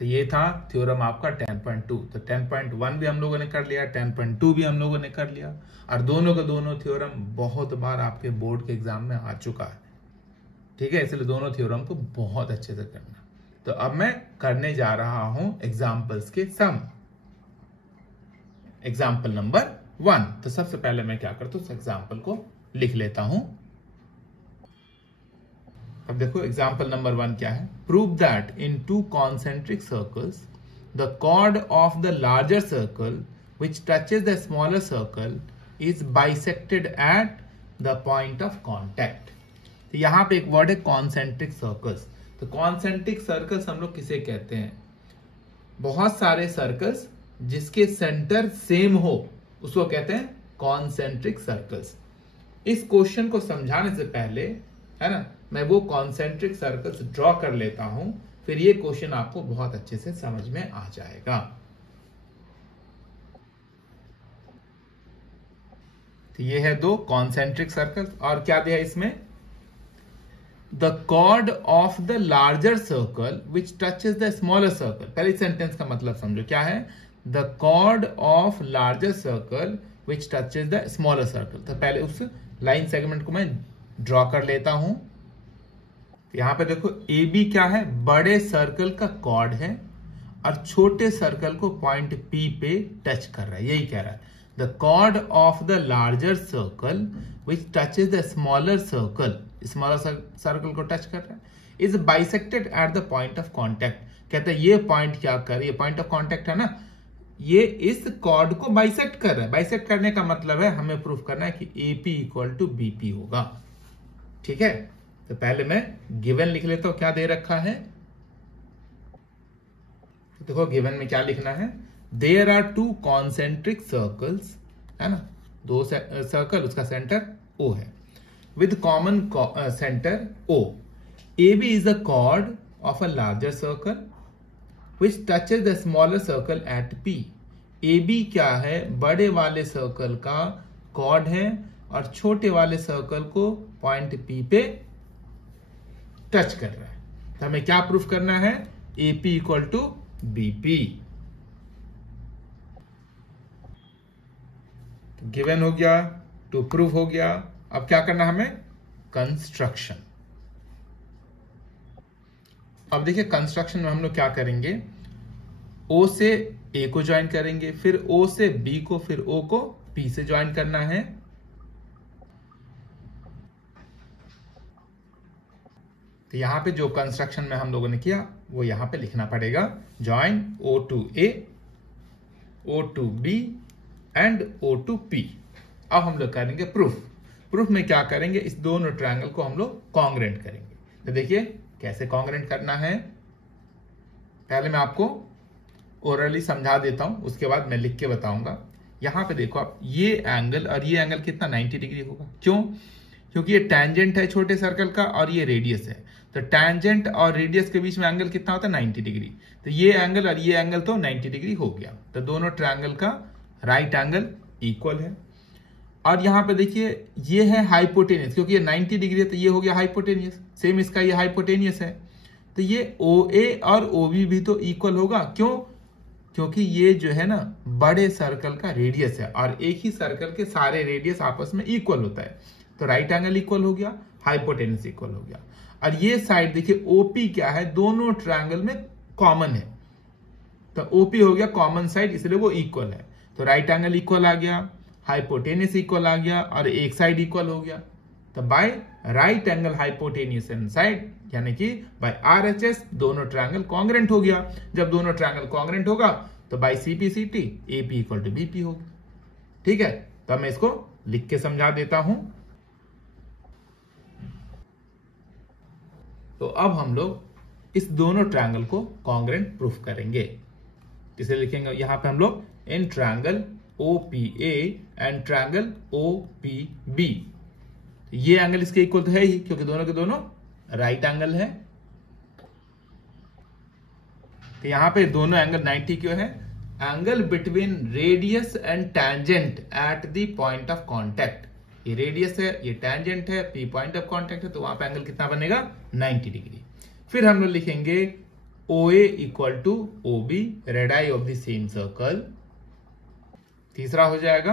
तो ये था थ्योरम आपका 10.2। तो 10.1 भी हम लोगों ने कर लिया, 10.2 भी हम लोगों ने कर लिया, और दोनों का दोनों थ्योरम बहुत बार आपके बोर्ड के एग्जाम में आ चुका है। ठीक है, इसलिए दोनों थ्योरम को बहुत अच्छे से करना। तो अब मैं करने जा रहा हूं एग्जाम्पल्स के सम। एग्जाम्पल नंबर 1, तो सबसे पहले मैं क्या करता हूं, उस एग्जाम्पल को लिख लेता हूं। अब देखो एग्जाम्पल नंबर 1 क्या है, prove that in two concentric circles the chord of the larger circle which touches the smaller circle is bisected at the point of contact। तो यहां पे एक वर्ड है कॉन्सेंट्रिक सर्कल्स। तो कॉन्सेंट्रिक सर्कल्स हम लोग किसे कहते हैं, बहुत सारे सर्कल्स जिसके सेंटर सेम हो उसको कहते हैं कॉन्सेंट्रिक सर्कल्स। इस क्वेश्चन को समझाने से पहले है ना, मैं वो कॉन्सेंट्रिक सर्कल्स ड्रॉ कर लेता हूं, फिर ये क्वेश्चन आपको बहुत अच्छे से समझ में आ जाएगा। तो ये है दो कॉन्सेंट्रिक सर्कल्स, और क्या दिया इसमें, the chord of the larger circle which touches the smaller circle. पहले सेंटेंस का मतलब समझो क्या है, the chord of larger circle which touches the smaller circle. तो पहले उस लाइन सेगमेंट को मैं ड्रॉ कर लेता हूं। यहां पे देखो ए बी क्या है, बड़े सर्कल का कॉर्ड है, और छोटे सर्कल को पॉइंट पी पे टच कर रहा है, यही कह रहा है। The chord of the larger circle which touches the smaller circle, smaller circle को टच कर रहा है, is bisected at the point of contact. कहता है ये पॉइंट क्या कर, ये पॉइंट ऑफ कॉन्टैक्ट है ना, ये इस कॉर्ड को बाइसेक्ट कर रहा है। बाइसेक्ट करने का मतलब है हमें प्रूफ करना है कि AP इक्वल टू BP होगा। ठीक है, तो पहले मैं गिवन लिख लेता हूं, क्या दे रखा है, देखो गिवन में क्या लिखना है, there are two concentric circles, है ना, दो सर्कल, उसका सेंटर O है, with common centre O। AB is the chord of a larger circle which touches the smaller circle at P। AB क्या है, बड़े वाले सर्कल का कॉर्ड है, और छोटे वाले सर्कल को पॉइंट P पे टच कर रहा है। तो हमें क्या प्रूफ करना है, AP इक्वल टू BP। तो गिवन हो गया, टू प्रूफ हो गया। अब क्या करना हमें, कंस्ट्रक्शन। अब देखिए कंस्ट्रक्शन में हम लोग क्या करेंगे, O से A को ज्वाइन करेंगे, फिर O से B को, फिर O को P से ज्वाइन करना है। तो यहां पे जो कंस्ट्रक्शन में हम लोगों ने किया वो यहां पे लिखना पड़ेगा, join O to A, O to B and O to P। अब हम लोग करेंगे प्रूफ। प्रूफ में क्या करेंगे, इस दोनों ट्रायंगल को हम लोग कॉन्ग्रेंट करेंगे। तो देखिए कैसे कॉन्ग्रेंट करना है, पहले मैं आपको ओरली समझा देता हूं, उसके बाद मैं लिख के बताऊंगा। यहां पे देखो आप, ये एंगल और ये एंगल कितना 90 डिग्री होगा, क्यों, क्योंकि ये टैंजेंट है छोटे सर्कल का और ये रेडियस है। तो टैंजेंट और रेडियस के बीच में एंगल कितना होता है, 90 डिग्री। तो ये एंगल और ये एंगल तो 90 डिग्री हो गया। तो दोनों ट्रायंगल का राइट एंगल इक्वल है। और यहाँ पे देखिए ये है हाइपोटेनियस, क्योंकि ये 90 डिग्री है तो ये हो गया हाइपोटेनियस, सेम इसका ये हाइपोटेनियस है। तो ये OA और OB भी तो इक्वल होगा, क्यों? क्योंकि ये जो है ना बड़े सर्कल का रेडियस है और एक ही सर्कल के सारे रेडियस आपस में इक्वल होता है, तो राइट एंगल इक्वल हो गया, हाइपोटेनस इक्वल हो गया। और ये साइड देखिए OP क्या है, दोनों ट्रायंगल में कॉमन है, तो OP हो गया कॉमन साइड, इसलिए वो इक्वल है, तो राइट एंगल इक्वल आ गया, हाइपोटेनस इक्वल आ गया और एक साइड इक्वल हो गया। तो by right angle hypotenuse side यानी कि बाय RHS दोनों ट्रायंगल कॉन्ग्रेंट हो गया। जब दोनों ट्रायंगल कॉन्ग्रेंट होगा तो by CPCT AP equal to BP होगा। ठीक है, तो मैं इसको लिख के समझा देता हूं। तो अब हम लोग इस दोनों ट्रायंगल को कॉन्ग्रेंट प्रूफ करेंगे। इसे लिखेंगे यहां पे हम लोग in triangle OPA and triangle OPB। ये एंगल इसके इक्वल तो है ही, क्योंकि दोनों के दोनों राइट एंगल है। तो यहां पे दोनों एंगल 90 क्यों है? Angle between radius and tangent at the point of contact. ये रेडियस है, ये टैंजेंट है, P पॉइंट ऑफ कांटेक्ट है, तो वहां पे एंगल कितना बनेगा? 90 डिग्री। फिर हम लोग लिखेंगे OA equal to OB, radii of the same circle. तीसरा हो जाएगा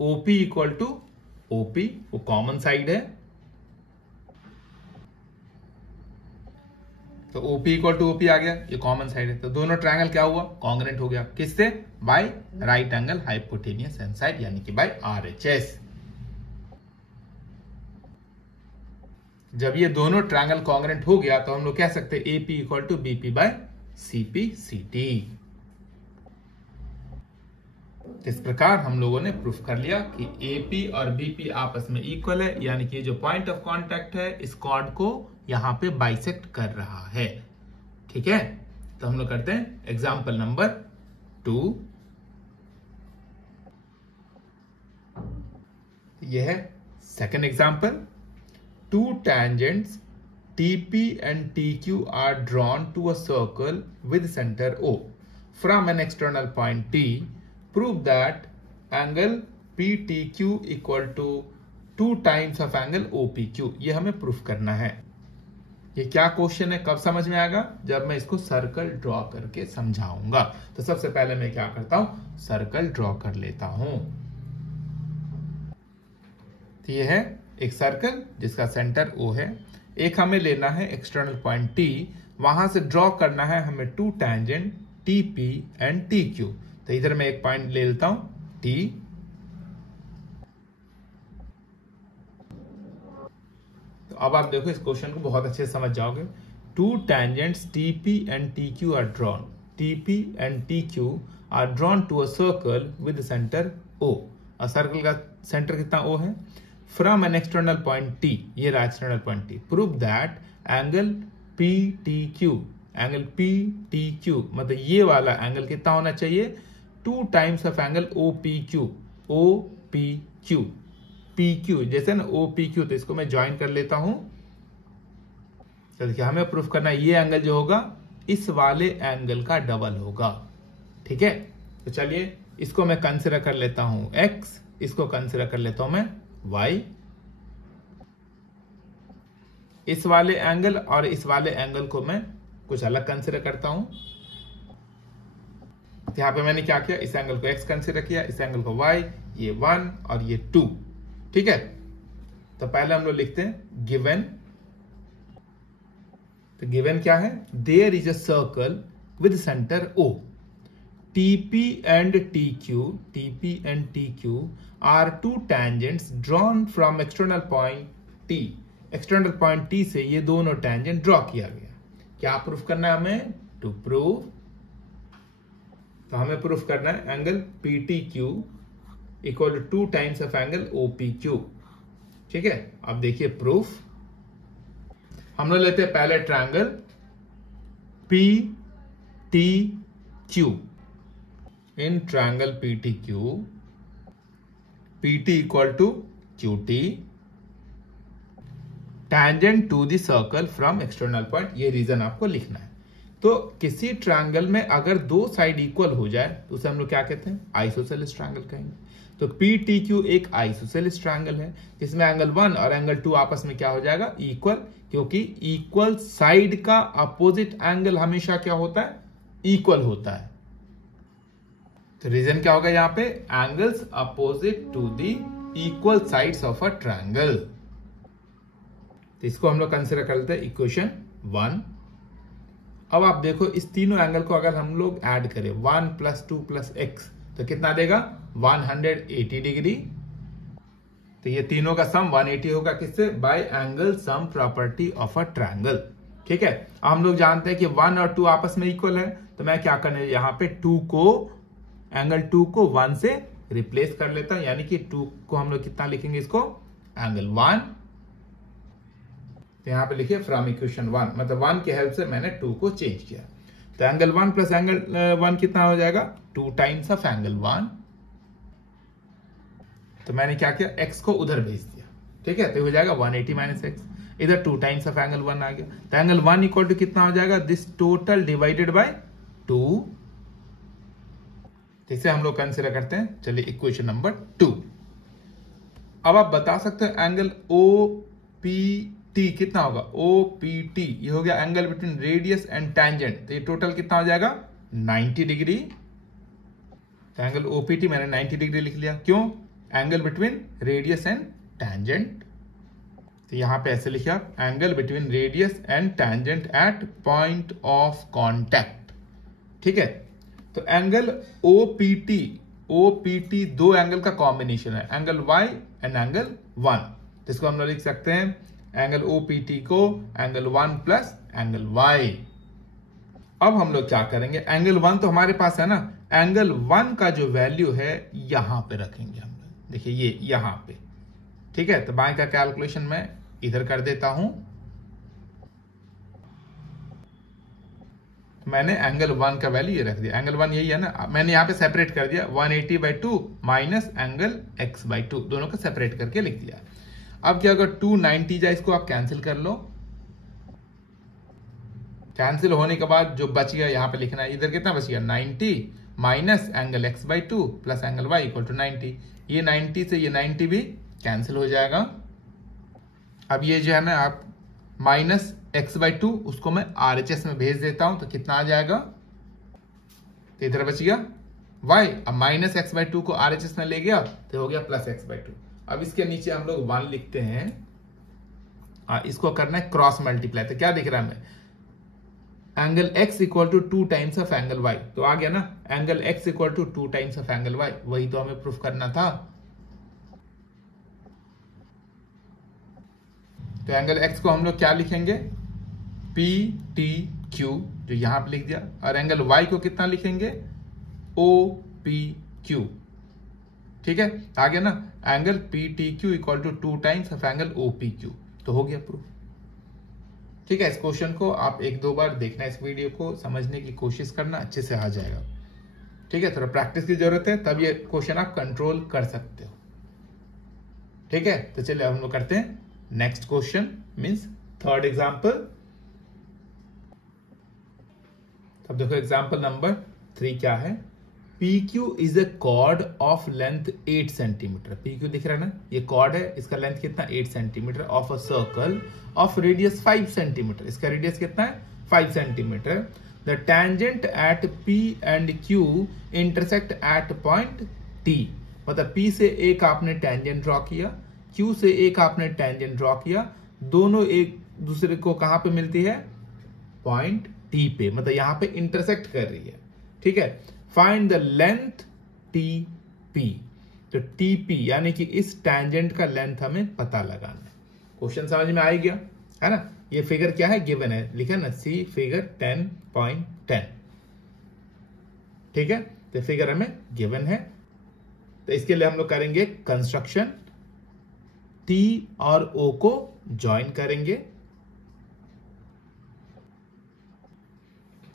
OP इक्वल टू OP, वो कॉमन साइड है, तो OP इक्वल टू OP आ गया, ये कॉमन साइड है, तो दोनों ट्रायंगल क्या हुआ? कॉन्ग्रेंट हो गया। किससे? By right angle hypotenuse side यानी कि बाय RHS। जब ये दोनों ट्रायंगल कॉन्ग्रेंट हो गया तो हम लोग कह सकते हैं AP equal to BP by CPCT। इस प्रकार हम लोगों ने प्रूफ कर लिया कि AP और BP आपस में इक्वल है, यानी कि जो पॉइंट ऑफ कांटेक्ट है इस कॉर्ड को यहां पे बाइसेक्ट कर रहा है। ठीक है, तो हम लोग करते हैं एग्जाम्पल नंबर 2। यह है second example. Two tangents TP and TQ are drawn to a circle with center O from an external point T. Prove that angle PTQ equal to 2 times of angle OPQ। ये हमें proof करना है। ये क्या question है, कब समझ में आएगा? जब मैं इसको सर्कल ड्रॉ करके समझाऊंगा। तो सबसे पहले मैं क्या करता हूं, सर्कल ड्रॉ कर लेता हूं। तो ये है एक सर्कल जिसका सेंटर O है, एक हमें लेना है एक्सटर्नल पॉइंट T, वहां से ड्रॉ करना है हमें 2 टैंजेंट TP एंड TQ। तो इधर मैं एक पॉइंट ले लेता हूं T, तो अब आप देखो इस क्वेश्चन को बहुत अच्छे से समझ जाओगे। 2 tangents TP and TQ are drawn। TP and TQ are drawn to a circle with center O। और सर्कल का सेंटर कितना O है? From an external point T, ये रहा external point T। Prove that angle PTQ, angle PTQ मतलब ये वाला angle कितना होना चाहिए? 2 times of angle OPQ। OPQ PQ जैसे ना OPQ, तो इसको मैं ज्वाइन कर लेता हूं। तो देखिए हमें प्रूफ करना है ये एंगल जो होगा इस वाले एंगल का डबल होगा। ठीक है, तो चलिए इसको मैं कंसीडर कर लेता हूं X, इसको कंसीडर कर लेता हूं मैं Y। इस वाले एंगल और इस वाले एंगल को मैं कुछ अलग कंसीडर करता हूं। यहां पे मैंने क्या किया, इस एंगल को X कंसीडर किया, इस एंगल को Y, ये 1 और ये 2। ठीक है, तो पहले हम लोग लिखते हैं गिवन। तो गिवन क्या है? There is a circle with centre O। TP and TQ are 2 tangents drawn from external point T। External point T से ये दोनों टेंजेंट ड्रॉ किया गया। क्या प्रूफ करना है हमें? टू प्रूव, तो हमें प्रूफ करना है angle PTQ equal to 2 times of angle OPQ। ठीक है, अब देखिए प्रूफ। हम लोग लेते हैं पहले triangle PTQ। In triangle PTQ, PT equal to QT, tangent to the circle from external point। ये रीजन आपको लिखना है। तो किसी ट्रायंगल में अगर दो साइड इक्वल हो जाए तो उसे हम लोग क्या कहते हैं, आइसोसेलेस ट्रायंगल कहेंगे। तो PTQ एक आइसोसेलेस ट्रायंगल है जिसमें एंगल 1 और एंगल 2 आपस में क्या हो जाएगा, इक्वल, क्योंकि इक्वल साइड का अपोजिट एंगल हमेशा क्या होता है, इक्वल होता है। तो रीजन क्या होगा यहाँ पे, angles opposite to the equal sides of a triangle. तो इसको हम लोग कंसिडर करते हैं इक्वेशन 1। अब आप देखो इस तीनों एंगल को अगर हम लोग ऐड करें 1 + 2 + x तो कितना देगा, 180 डिग्री। तो ये तीनों का सम 180 होगा, किससे, bye angle sum property of a triangle. ठीक है, हम लोग जानते हैं कि 1 और 2 आपस में इक्वल है, तो मैं क्या करने यहाँ पे एंगल 2 को 1 से रिप्लेस कर लेता हूं, यानी कि 2 को हम लोग कितना लिखेंगे, इसको एंगल 1। तो यहां पे लिखिए फ्रॉम इक्वेशन 1, मतलब 1 की हेल्प से मैंने 2 को चेंज किया। तो एंगल 1 + एंगल 1 कितना हो जाएगा, 2 टाइम्स ऑफ एंगल 1। तो मैंने क्या किया, x को उधर भेज दिया। ठीक है, तो हो जाएगा 180 - x, इधर 2 टाइम्स ऑफ एंगल 1 आ गया। तो एंगल 1 इक्वल टू कितना हो जाएगा, दिस टोटल डिवाइडेड बाय 2। इसे हम लोग कंसिडर करते हैं। चलिए इक्वेशन नंबर 2। अब आप बता सकते हैं एंगल OPT कितना होगा, OPT ये हो गया angle between radius and tangent. तो ये टोटल कितना हो जाएगा, 90 डिग्री। तो एंगल OPT मैंने 90 डिग्री लिख लिया, क्यों, angle between radius and tangent. तो यहां पे ऐसे लिखा, angle between radius and tangent at point of contact. ठीक है, तो एंगल OPT दो एंगल का कॉम्बिनेशन है, एंगल Y एंड एंगल 1। जिसको हम लोग लिख सकते हैं एंगल OPT को एंगल 1 + एंगल Y। अब हम लोग क्या करेंगे, एंगल 1 तो हमारे पास है ना, एंगल 1 का जो वैल्यू है यहां पे रखेंगे हम लोग। देखिए ये यहां पे, ठीक है। तो बाएं का कैलकुलेशन मैं इधर कर देता हूं। मैंने एंगल 1 का वैल्यू ये रख दिया, एंगल 1 यही है ना, मैंने यहां पे सेपरेट कर दिया 180/2 माइनस एंगल x/2, दोनों को सेपरेट करके लिख दिया। अब क्या अगर 290 जाए, इसको आप कैंसिल कर लो। कैंसिल होने के बाद जो बच गया यहां पे लिखना है, इधर कितना बच गया 90 minus angle x/2 plus angle y equal to 90। ये 90 से ये 90 भी कैंसिल हो जाएगा। अब ये जो है ना, आप माइनस x/2 उसको मैं RHS में भेज देता हूं, तो कितना आ जाएगा, तो इधर बच गया y। अब माइनस x/2 को RHS में ले गया तो हो गया प्लस x/2। अब इसके नीचे हम लोग 1 लिखते हैं, इसको करना है क्रॉस मल्टीप्लाई। तो क्या दिख रहा है हमें, angle x equal to 2 times of angle y। तो आ गया ना, angle x equal to 2 times of angle y, वही तो हमें प्रूफ करना था। तो एंगल x को हम लोग क्या लिखेंगे, PTQ, जो यहां पे लिख दिया, और एंगल y को कितना लिखेंगे, OPQ। ठीक है, आ गया ना, angle PTQ equal to 2 times of angle OPQ। तो हो गया प्रूफ। ठीक है, इस क्वेश्चन को आप 1-2 बार देखना, इस वीडियो को समझने की कोशिश करना, अच्छे से आ जाएगा। ठीक है, थोड़ा प्रैक्टिस की जरूरत है, तब ये क्वेश्चन आप कंट्रोल कर सकते हो। ठीक है, तो चलिए हम लोग करते हैं next question, means third example. अब देखो एग्जांपल नंबर 3 क्या है, PQ is a cord of length 8 centimetre. PQ दिख रहा है ना, ये कॉर्ड है, इसका लेंथ कितना 8 centimetre, of a circle of radius 5 centimetre. इसका रेडियस कितना है 5 centimetre. The tangent eight P and Q intersect at point T। मतलब P से एक आपने टेंजेंट ड्रॉ किया, Q से एक आपने टेंजेंट ड्रॉ किया, दोनों एक दूसरे को कहां पे मिलती है, पॉइंट T पे, मतलब यहां पे इंटरसेक्ट कर रही है। ठीक है, फाइंड द लेंथ TP। तो TP यानी कि इस टेंजेंट का लेंथ हमें पता लगाना है। क्वेश्चन समझ में आ गया है ना। ये फिगर क्या है, गिवन है, लिखा ना, सी फिगर 10.10। ठीक है, तो फिगर हमें गिवन है, तो इसके लिए हम लोग करेंगे कंस्ट्रक्शन, T और O को ज्वाइन करेंगे।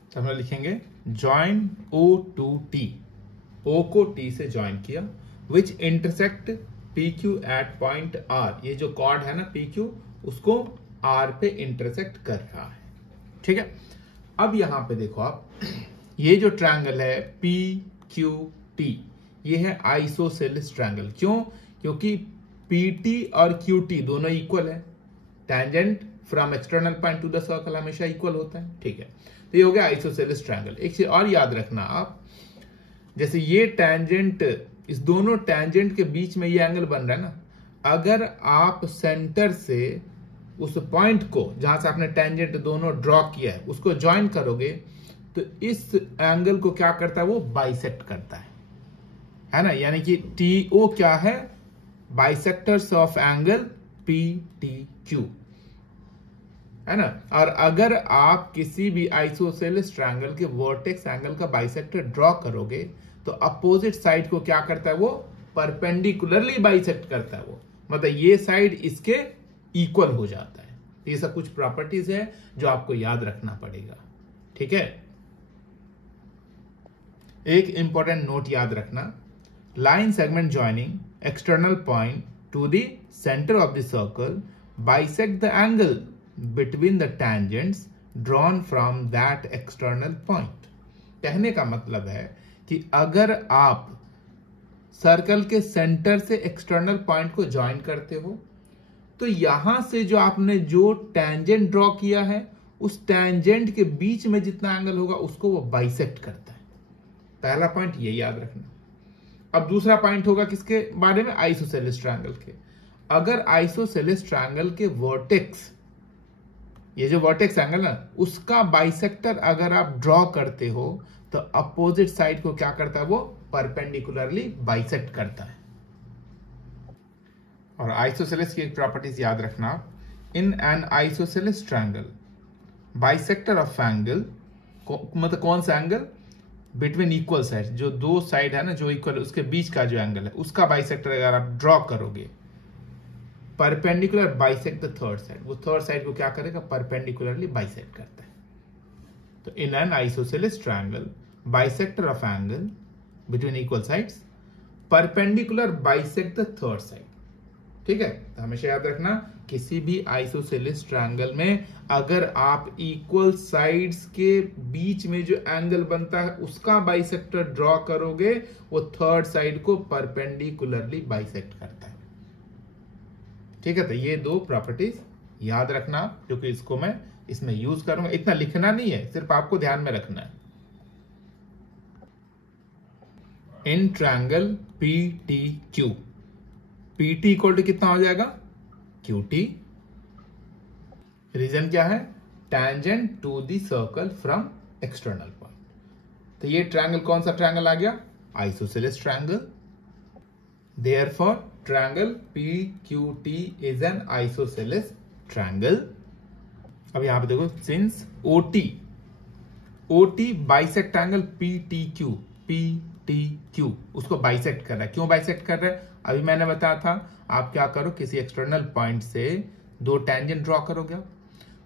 तो हम लोग लिखेंगे join O to T, O को T से ज्वाइन किया, which intersect PQ at point R। ये जो कॉर्ड है ना PQ, उसको R पे इंटरसेक्ट कर रहा है। ठीक है, अब यहां पे देखो आप, ये जो ट्रायंगल है पी क्यू टी, ये है आइसोसेलेस ट्रायंगल। क्यों? क्योंकि पीटी और क्यूटी दोनों इक्वल है। Tangent from external point to the circle हमेशा इक्वल होता है, ठीक है। तो ये हो गया आइसोसेलेस ट्रायंगल। एक चीज और याद रखना आप, जैसे ये टेंजेंट, इस दोनों टेंजेंट के बीच में ये एंगल बन रहा है ना, अगर आप सेंटर से उस पॉइंट को जहां से आपने टेंजेंट दोनों ड्रॉ किया है उसको ज्वाइन करोगे तो इस एंगल को क्या करता है, वो बाइसेक्ट करता है ना। यानी कि टीओ क्या है, bisectors of angle P T Q, है ना। और अगर आप किसी भी आइसोसेलेस ट्रायंगल के वर्टेक्स एंगल का बाइसेक्टर ड्रॉ करोगे तो अपोजिट साइड को क्या करता है, वो परपेंडिकुलरली बाइसेक्ट करता है। वो मतलब ये साइड इसके इक्वल हो जाता है। ये सब कुछ प्रॉपर्टीज है जो आपको याद रखना पड़ेगा, ठीक है। एक इंपॉर्टेंट नोट याद रखना, line segment joining external point to the centre of the circle bisect the angle between the tangents drawn from that external point. कहने का मतलब है कि अगर आप सर्कल के सेंटर से एक्सटर्नल पॉइंट को ज्वाइन करते हो तो यहां से जो आपने जो टेंजेंट ड्रॉ किया है उस टेंजेंट के बीच में जितना एंगल होगा उसको वो बाइसेक्ट करता है। पहला पॉइंट ये याद रखना। अब दूसरा पॉइंट होगा किसके बारे में, आइसोसेलेस ट्रायंगल के। अगर आइसोसेलेस ट्रायंगल के वर्टेक्स, ये जो वर्टेक्स एंगल है उसका बाइसेक्टर अगर आप ड्रॉ करते हो तो अपोजिट साइड को क्या करता है, वो परपेंडिकुलरली बाइसेक्ट करता है। और आइसोसेलेस की एक प्रॉपर्टीज याद रखना, in an isosceles triangle bisector of angle, मतलब कौन सा एंगल, बिटवीन इक्वल साइड, जो दो साइड है ना जो इक्वल, उसके बीच का जो एंगल है उसका बाइसेक्टर अगर आप ड्रॉ करोगे, perpendicular bisect the third side, वो थर्ड साइड को क्या करेगा, परपेंडिकुलरली बाइसेक्ट करता है। तो in an isosceles triangle bisector of angle between equal sides perpendicular bisect the third side, ठीक है। तो हमेशा याद रखना, किसी भी आइसोसेलेस ट्रायंगल में अगर आप इक्वल साइड्स के बीच में जो एंगल बनता है उसका बाइसेक्टर ड्रॉ करोगे वो थर्ड साइड को परपेंडिकुलरली बाइसेक्ट करता है, ठीक है। तो ये दो प्रॉपर्टीज याद रखना क्योंकि इसको मैं इसमें यूज करूंगा। इतना लिखना नहीं है, सिर्फ आपको ध्यान में रखना है। In triangle P T Q, P T equal to कितना हो जाएगा, क्यू टी। रीजन क्या है, tangent to the circle from external point. तो ये ट्रायंगल कौन सा ट्रायंगल आ गया, isosceles triangle. Therefore triangle PQT is an isosceles triangle. अब यहां पे देखो, since OT bisect angle PTQ, उसको बाइसेक्ट कर रहा है। क्यों बाइसेक्ट कर रहा है, अभी मैंने बताया था। आप क्या करो, किसी एक्सटर्नल पॉइंट से दो टेंजेंट ड्रॉ करोगे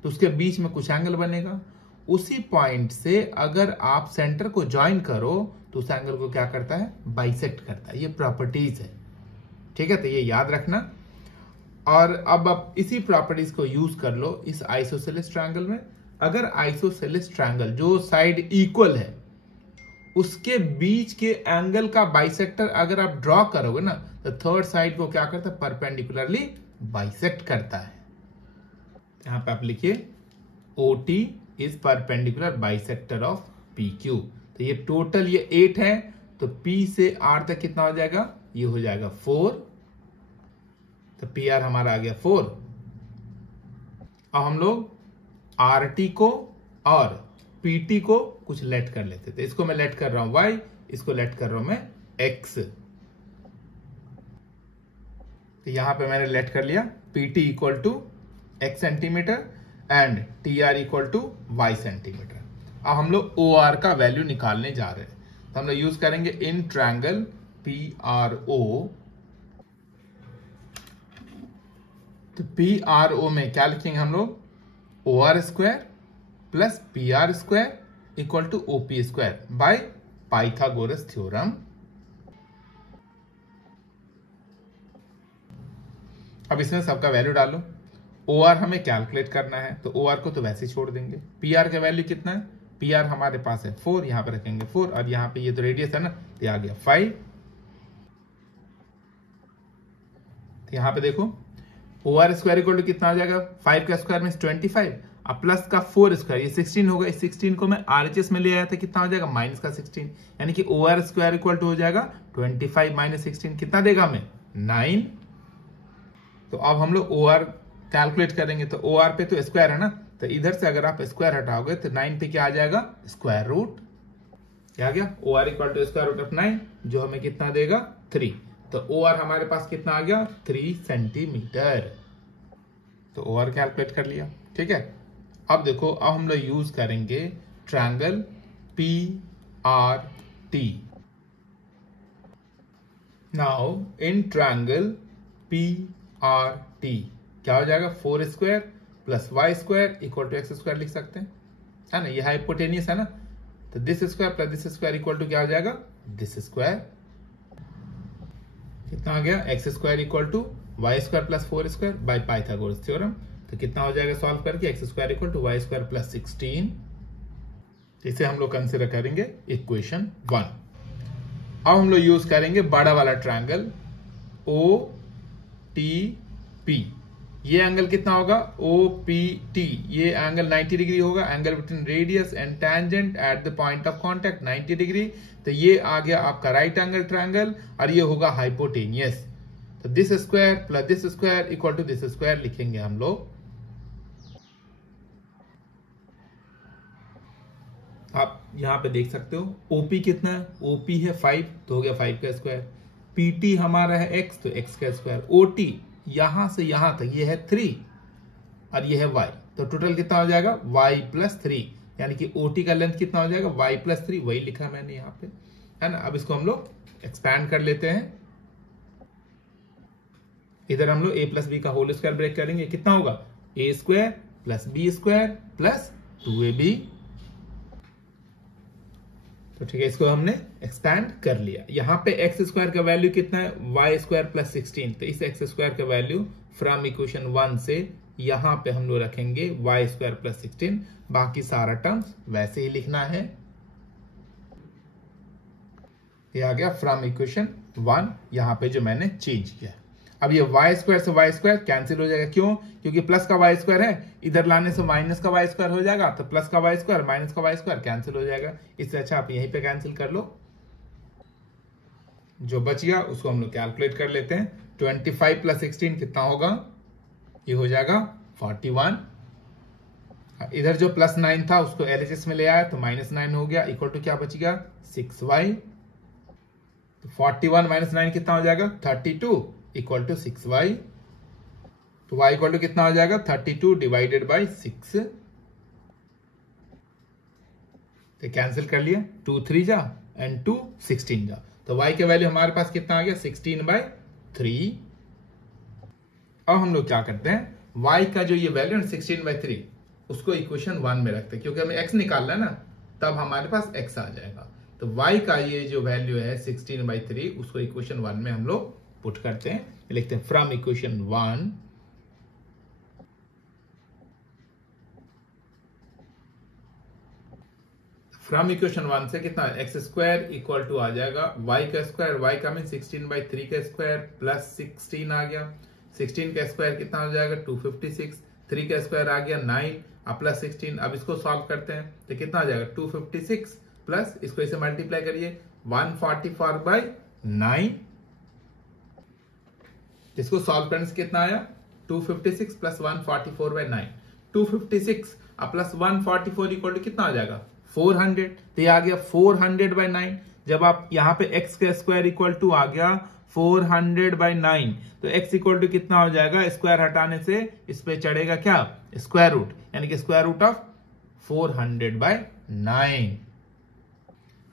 तो उसके बीच में कुछ एंगल बनेगा, उसी पॉइंट से अगर आप सेंटर को ज्वाइन करो तो उस एंगल को क्या करता है, बाइसेक्ट करता है। ये प्रॉपर्टीज है, ठीक है। तो ये याद रखना। और अब आप इसी प्रॉपर्टीज को यूज कर लो इस आइसोसेलेस ट्रायंगल में। अगर आइसोसेलेस ट्रायंगल जो साइड इक्वल है उसके बीच के एंगल का बाइसेक्टर अगर आप ड्रॉ करोगे ना तो थर्ड साइड को क्या करता है, परपेंडिकुलरली बाइसेक्ट करता है। यहां पे आप लिखिए OT is perpendicular bisector of PQ। तो ये टोटल ये 8 है, तो P से R तक कितना हो जाएगा, ये हो जाएगा 4। तो PR हमारा आ गया 4। अब हम लोग RT को और PT को कुछ लेट कर लेते थे। इसको मैं लेट कर रहा हूं Y, इसको लेट कर रहा हूं मैं X। तो यहां पे मैंने लेट कर लिया PT equal to X centimetre and TR equal to Y centimetre. अब हम लोग OR का वैल्यू निकालने जा रहे हैं, तो हम लोग यूज करेंगे इन ट्रायंगल PRO। तो PRO में क्या लिखेंगे हम लोग, OR square plus PR square equal to OP square by Pythagoras theorem. अब इसमें सबका वैल्यू डालो। OR हमें कैलकुलेट करना है तो OR को तो वैसे ही छोड़ देंगे। PR का वैल्यू कितना है, पी आर हमारे पास है 4, यहाँ पे रखेंगे 4, और यहाँ पे ये तो रेडियस है ना, तो आ गया 5। तो यहाँ पे देखो O R square equal to कितना आ जाएगा, 5 का स्क्वायर में 25, अब प्लस का 4 स्क्वायर, ये 16 होगा। इस 16 को मैं आरएचएस में ले आया था, कितना हो जाएगा माइनस का 16, यानी कि O R square equal to हो जाएगा 25 माइनस 16, कितना देगा हमें 9। तो अब हम लोग ओ आर कैलकुलेट करेंगे, तो ओ आर पे तो स्क्वायर है ना, तो इधर से अगर आप स्क्वायर हटाओगे तो 9 पे क्या आ जाएगा, स्क्वायर रूट। क्या आ गया, O R equal to square root of 9, जो हमें कितना देगा 3। तो ओ आर हमारे पास कितना आ गया 3 सेंटीमीटर। तो ओ आर कैलकुलेट कर लिया, ठीक है। अब देखो, अब हम लोग यूज करेंगे triangle P R T. Now in triangle P R T क्या हो जाएगा, 4 square plus Y square equal to X square लिख सकते हैं, है ना, ये हाइपोटेनियस है ना। तो this square plus this square equal to क्या हो जाएगा, दिस स्क्वायर। कितना आ गया, X square equal to Y square plus 4 square by Pythagoras theorem. तो कितना हो जाएगा सॉल्व करके, X square equal to Y square plus 16। इसे हम लोग कंसिडर करेंगे इक्वेशन 1। अब हम लोग यूज करेंगे बड़ा वाला ट्रायंगल ओ टी पी। ये एंगल कितना होगा, ओ पी टी, ये एंगल 90 डिग्री होगा, angle between radius and tangent at the point of contact 90 degree. तो ये आ गया आपका राइट एंगल ट्रायंगल, और ये होगा हाइपोटेनियस। तो this square plus this square equal to this square लिखेंगे हम लोग। आप यहां पे देख सकते हो ओपी कितना है, ओपी है 5, तो हो गया 5 का स्क्वायर। पीटी हमारा है एक्स, तो एक्स का स्क्वायर। ओटी यहां से यहां तक ये है 3, और ये है वाई, तो टोटल कितना हो जाएगा वाई प्लस 3, यानी कि ओटी का लेंथ कितना हो जाएगा वाई प्लस 3, वही लिखा है मैंने यहाँ पे, है ना। अब इसको हम लोग एक्सपैंड कर लेते हैं। इधर हम लोग a प्लस बी का होल स्क्वायर ब्रेक करेंगे, कितना होगा a square plus B square plus 2ab। तो ठीक है, इसको हमने एक्सपैंड कर लिया। यहां पे एक्स स्क्वायर का वैल्यू कितना है, वाई स्क्वायर प्लस 16, तो इस एक्स स्क्वायर का वैल्यू फ्रॉम इक्वेशन 1 से यहां पे हम लोग रखेंगे वाई स्क्वायर प्लस 16, बाकी सारा टर्म्स वैसे ही लिखना है। ये आ गया फ्रॉम इक्वेशन 1, यहां पे जो मैंने चेंज किया। अब ये वाई स्क्वायर से वाई स्क्वायर कैंसिल हो जाएगा, क्यों, क्योंकि प्लस का वाई स्क्वायर है, इधर लाने से माइनस का वाई स्क्वायर हो जाएगा, तो प्लस का वाई स्क्वायर माइनस का वाई स्क्वायर कैंसिल हो जाएगा। इससे अच्छा आप यहीं पे कैंसिल कर लो। जो बच गया उसको हम लोग कैलकुलेट कर लेते हैं। 25 प्लस 16 कितना होगा, ये हो जाएगा 41। इधर जो प्लस 9 था उसको एलएचएस में ले आया, तो माइनस 9 हो गया, इक्वल टू क्या बच गया 6y। तो 41 माइनस 9 कितना हो जाएगा 32 इक्वल टू 6y। तो y इक्वल टू कितना हो जाएगा 32 डिवाइडेड बाई 6। तो कैंसिल कर लिया, 2 3 जा एंड 2 16 जा, तो y के वैल्यू हमारे पास कितना आ गया 16/3। अब हम लोग क्या करते हैं, y का जो ये वैल्यू है 16/3 उसको इक्वेशन 1 में रखते हैं, क्योंकि हमें x निकालना है ना, तब हमारे पास x आ जाएगा। तो y का ये जो वैल्यू है 16/3 उसको इक्वेशन 1 में हम लोग पुट करते हैं, लिखते हैं फ्रॉम इक्वेशन 1 फ्रॉम इक्वेशन 1 से कितना एक्स स्क्वायर इक्वल टू आ जाएगा y का स्क्वायर, y का मीन 16/3 का स्क्वायर प्लस 16 आ गया, 16 का स्क्वायर कितना हो जाएगा 256, 3 का स्क्वायर आ गया 9 अब प्लस 16। अब इसको सॉल्व करते हैं तो कितना आ जाएगा 256 प्लस इसको इसे मल्टीप्लाई करिए 144/9। इसको सॉल्व करने से कितना आया 256 प्लस 144/9, 256 अब प्लस 144 इक्वल टू कितना आ जाएगा 400। तो ये आ गया 400/9। जब आप यहाँ पे x का स्क्वायर इक्वल टू आ गया 400/9, तो x इक्वल टू कितना हो जाएगा, स्क्वायर हटाने से इस पे चढ़ेगा क्या स्क्वायर रूट, यानी कि स्क्वायर रूट ऑफ 400/9।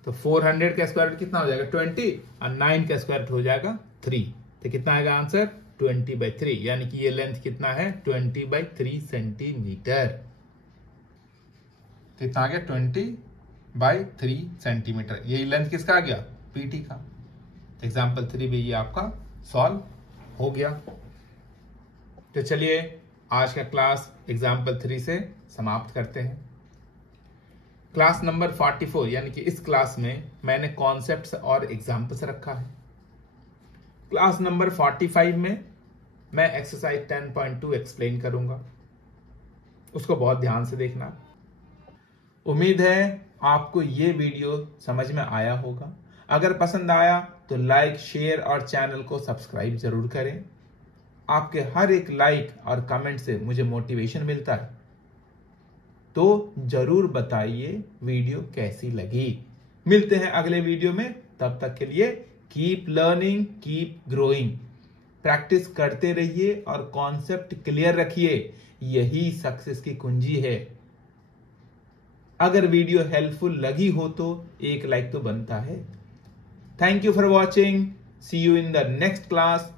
तो 400 का स्क्वायर रूट कितना हो जाएगा 20 और 9 का स्क्वायर रूट हो जाएगा 3। तो कितना आएगा आंसर 20/3, यानी कि ये लेंथ कितना है 20/3 सेंटीमीटर। तो इतना आ गया 20/3 सेंटीमीटर। यही लेंथ किसका आ गया पीटी का। एग्जाम्पल 3 भी ये आपका सॉल्व हो गया। तो चलिए आज का क्लास एग्जाम्पल 3 से समाप्त करते हैं। क्लास नंबर 44 यानी कि इस क्लास में मैंने कॉन्सेप्ट्स और एग्जाम्पल्स रखा है। क्लास नंबर 45 में मैं एक्सरसाइज 10.2 एक्सप्लेन करूंगा, उसको बहुत ध्यान से देखना। उम्मीद है आपको ये वीडियो समझ में आया होगा। अगर पसंद आया तो लाइक, शेयर और चैनल को सब्सक्राइब जरूर करें। आपके हर एक लाइक और कमेंट से मुझे मोटिवेशन मिलता है, तो जरूर बताइए वीडियो कैसी लगी। मिलते हैं अगले वीडियो में, तब तक के लिए keep learning, keep growing. Practice करते रहिए और कॉन्सेप्ट क्लियर रखिए, यही सक्सेस की कुंजी है। अगर वीडियो हेल्पफुल लगी हो तो एक लाइक तो बनता है। Thank you for watching. See you in the next class.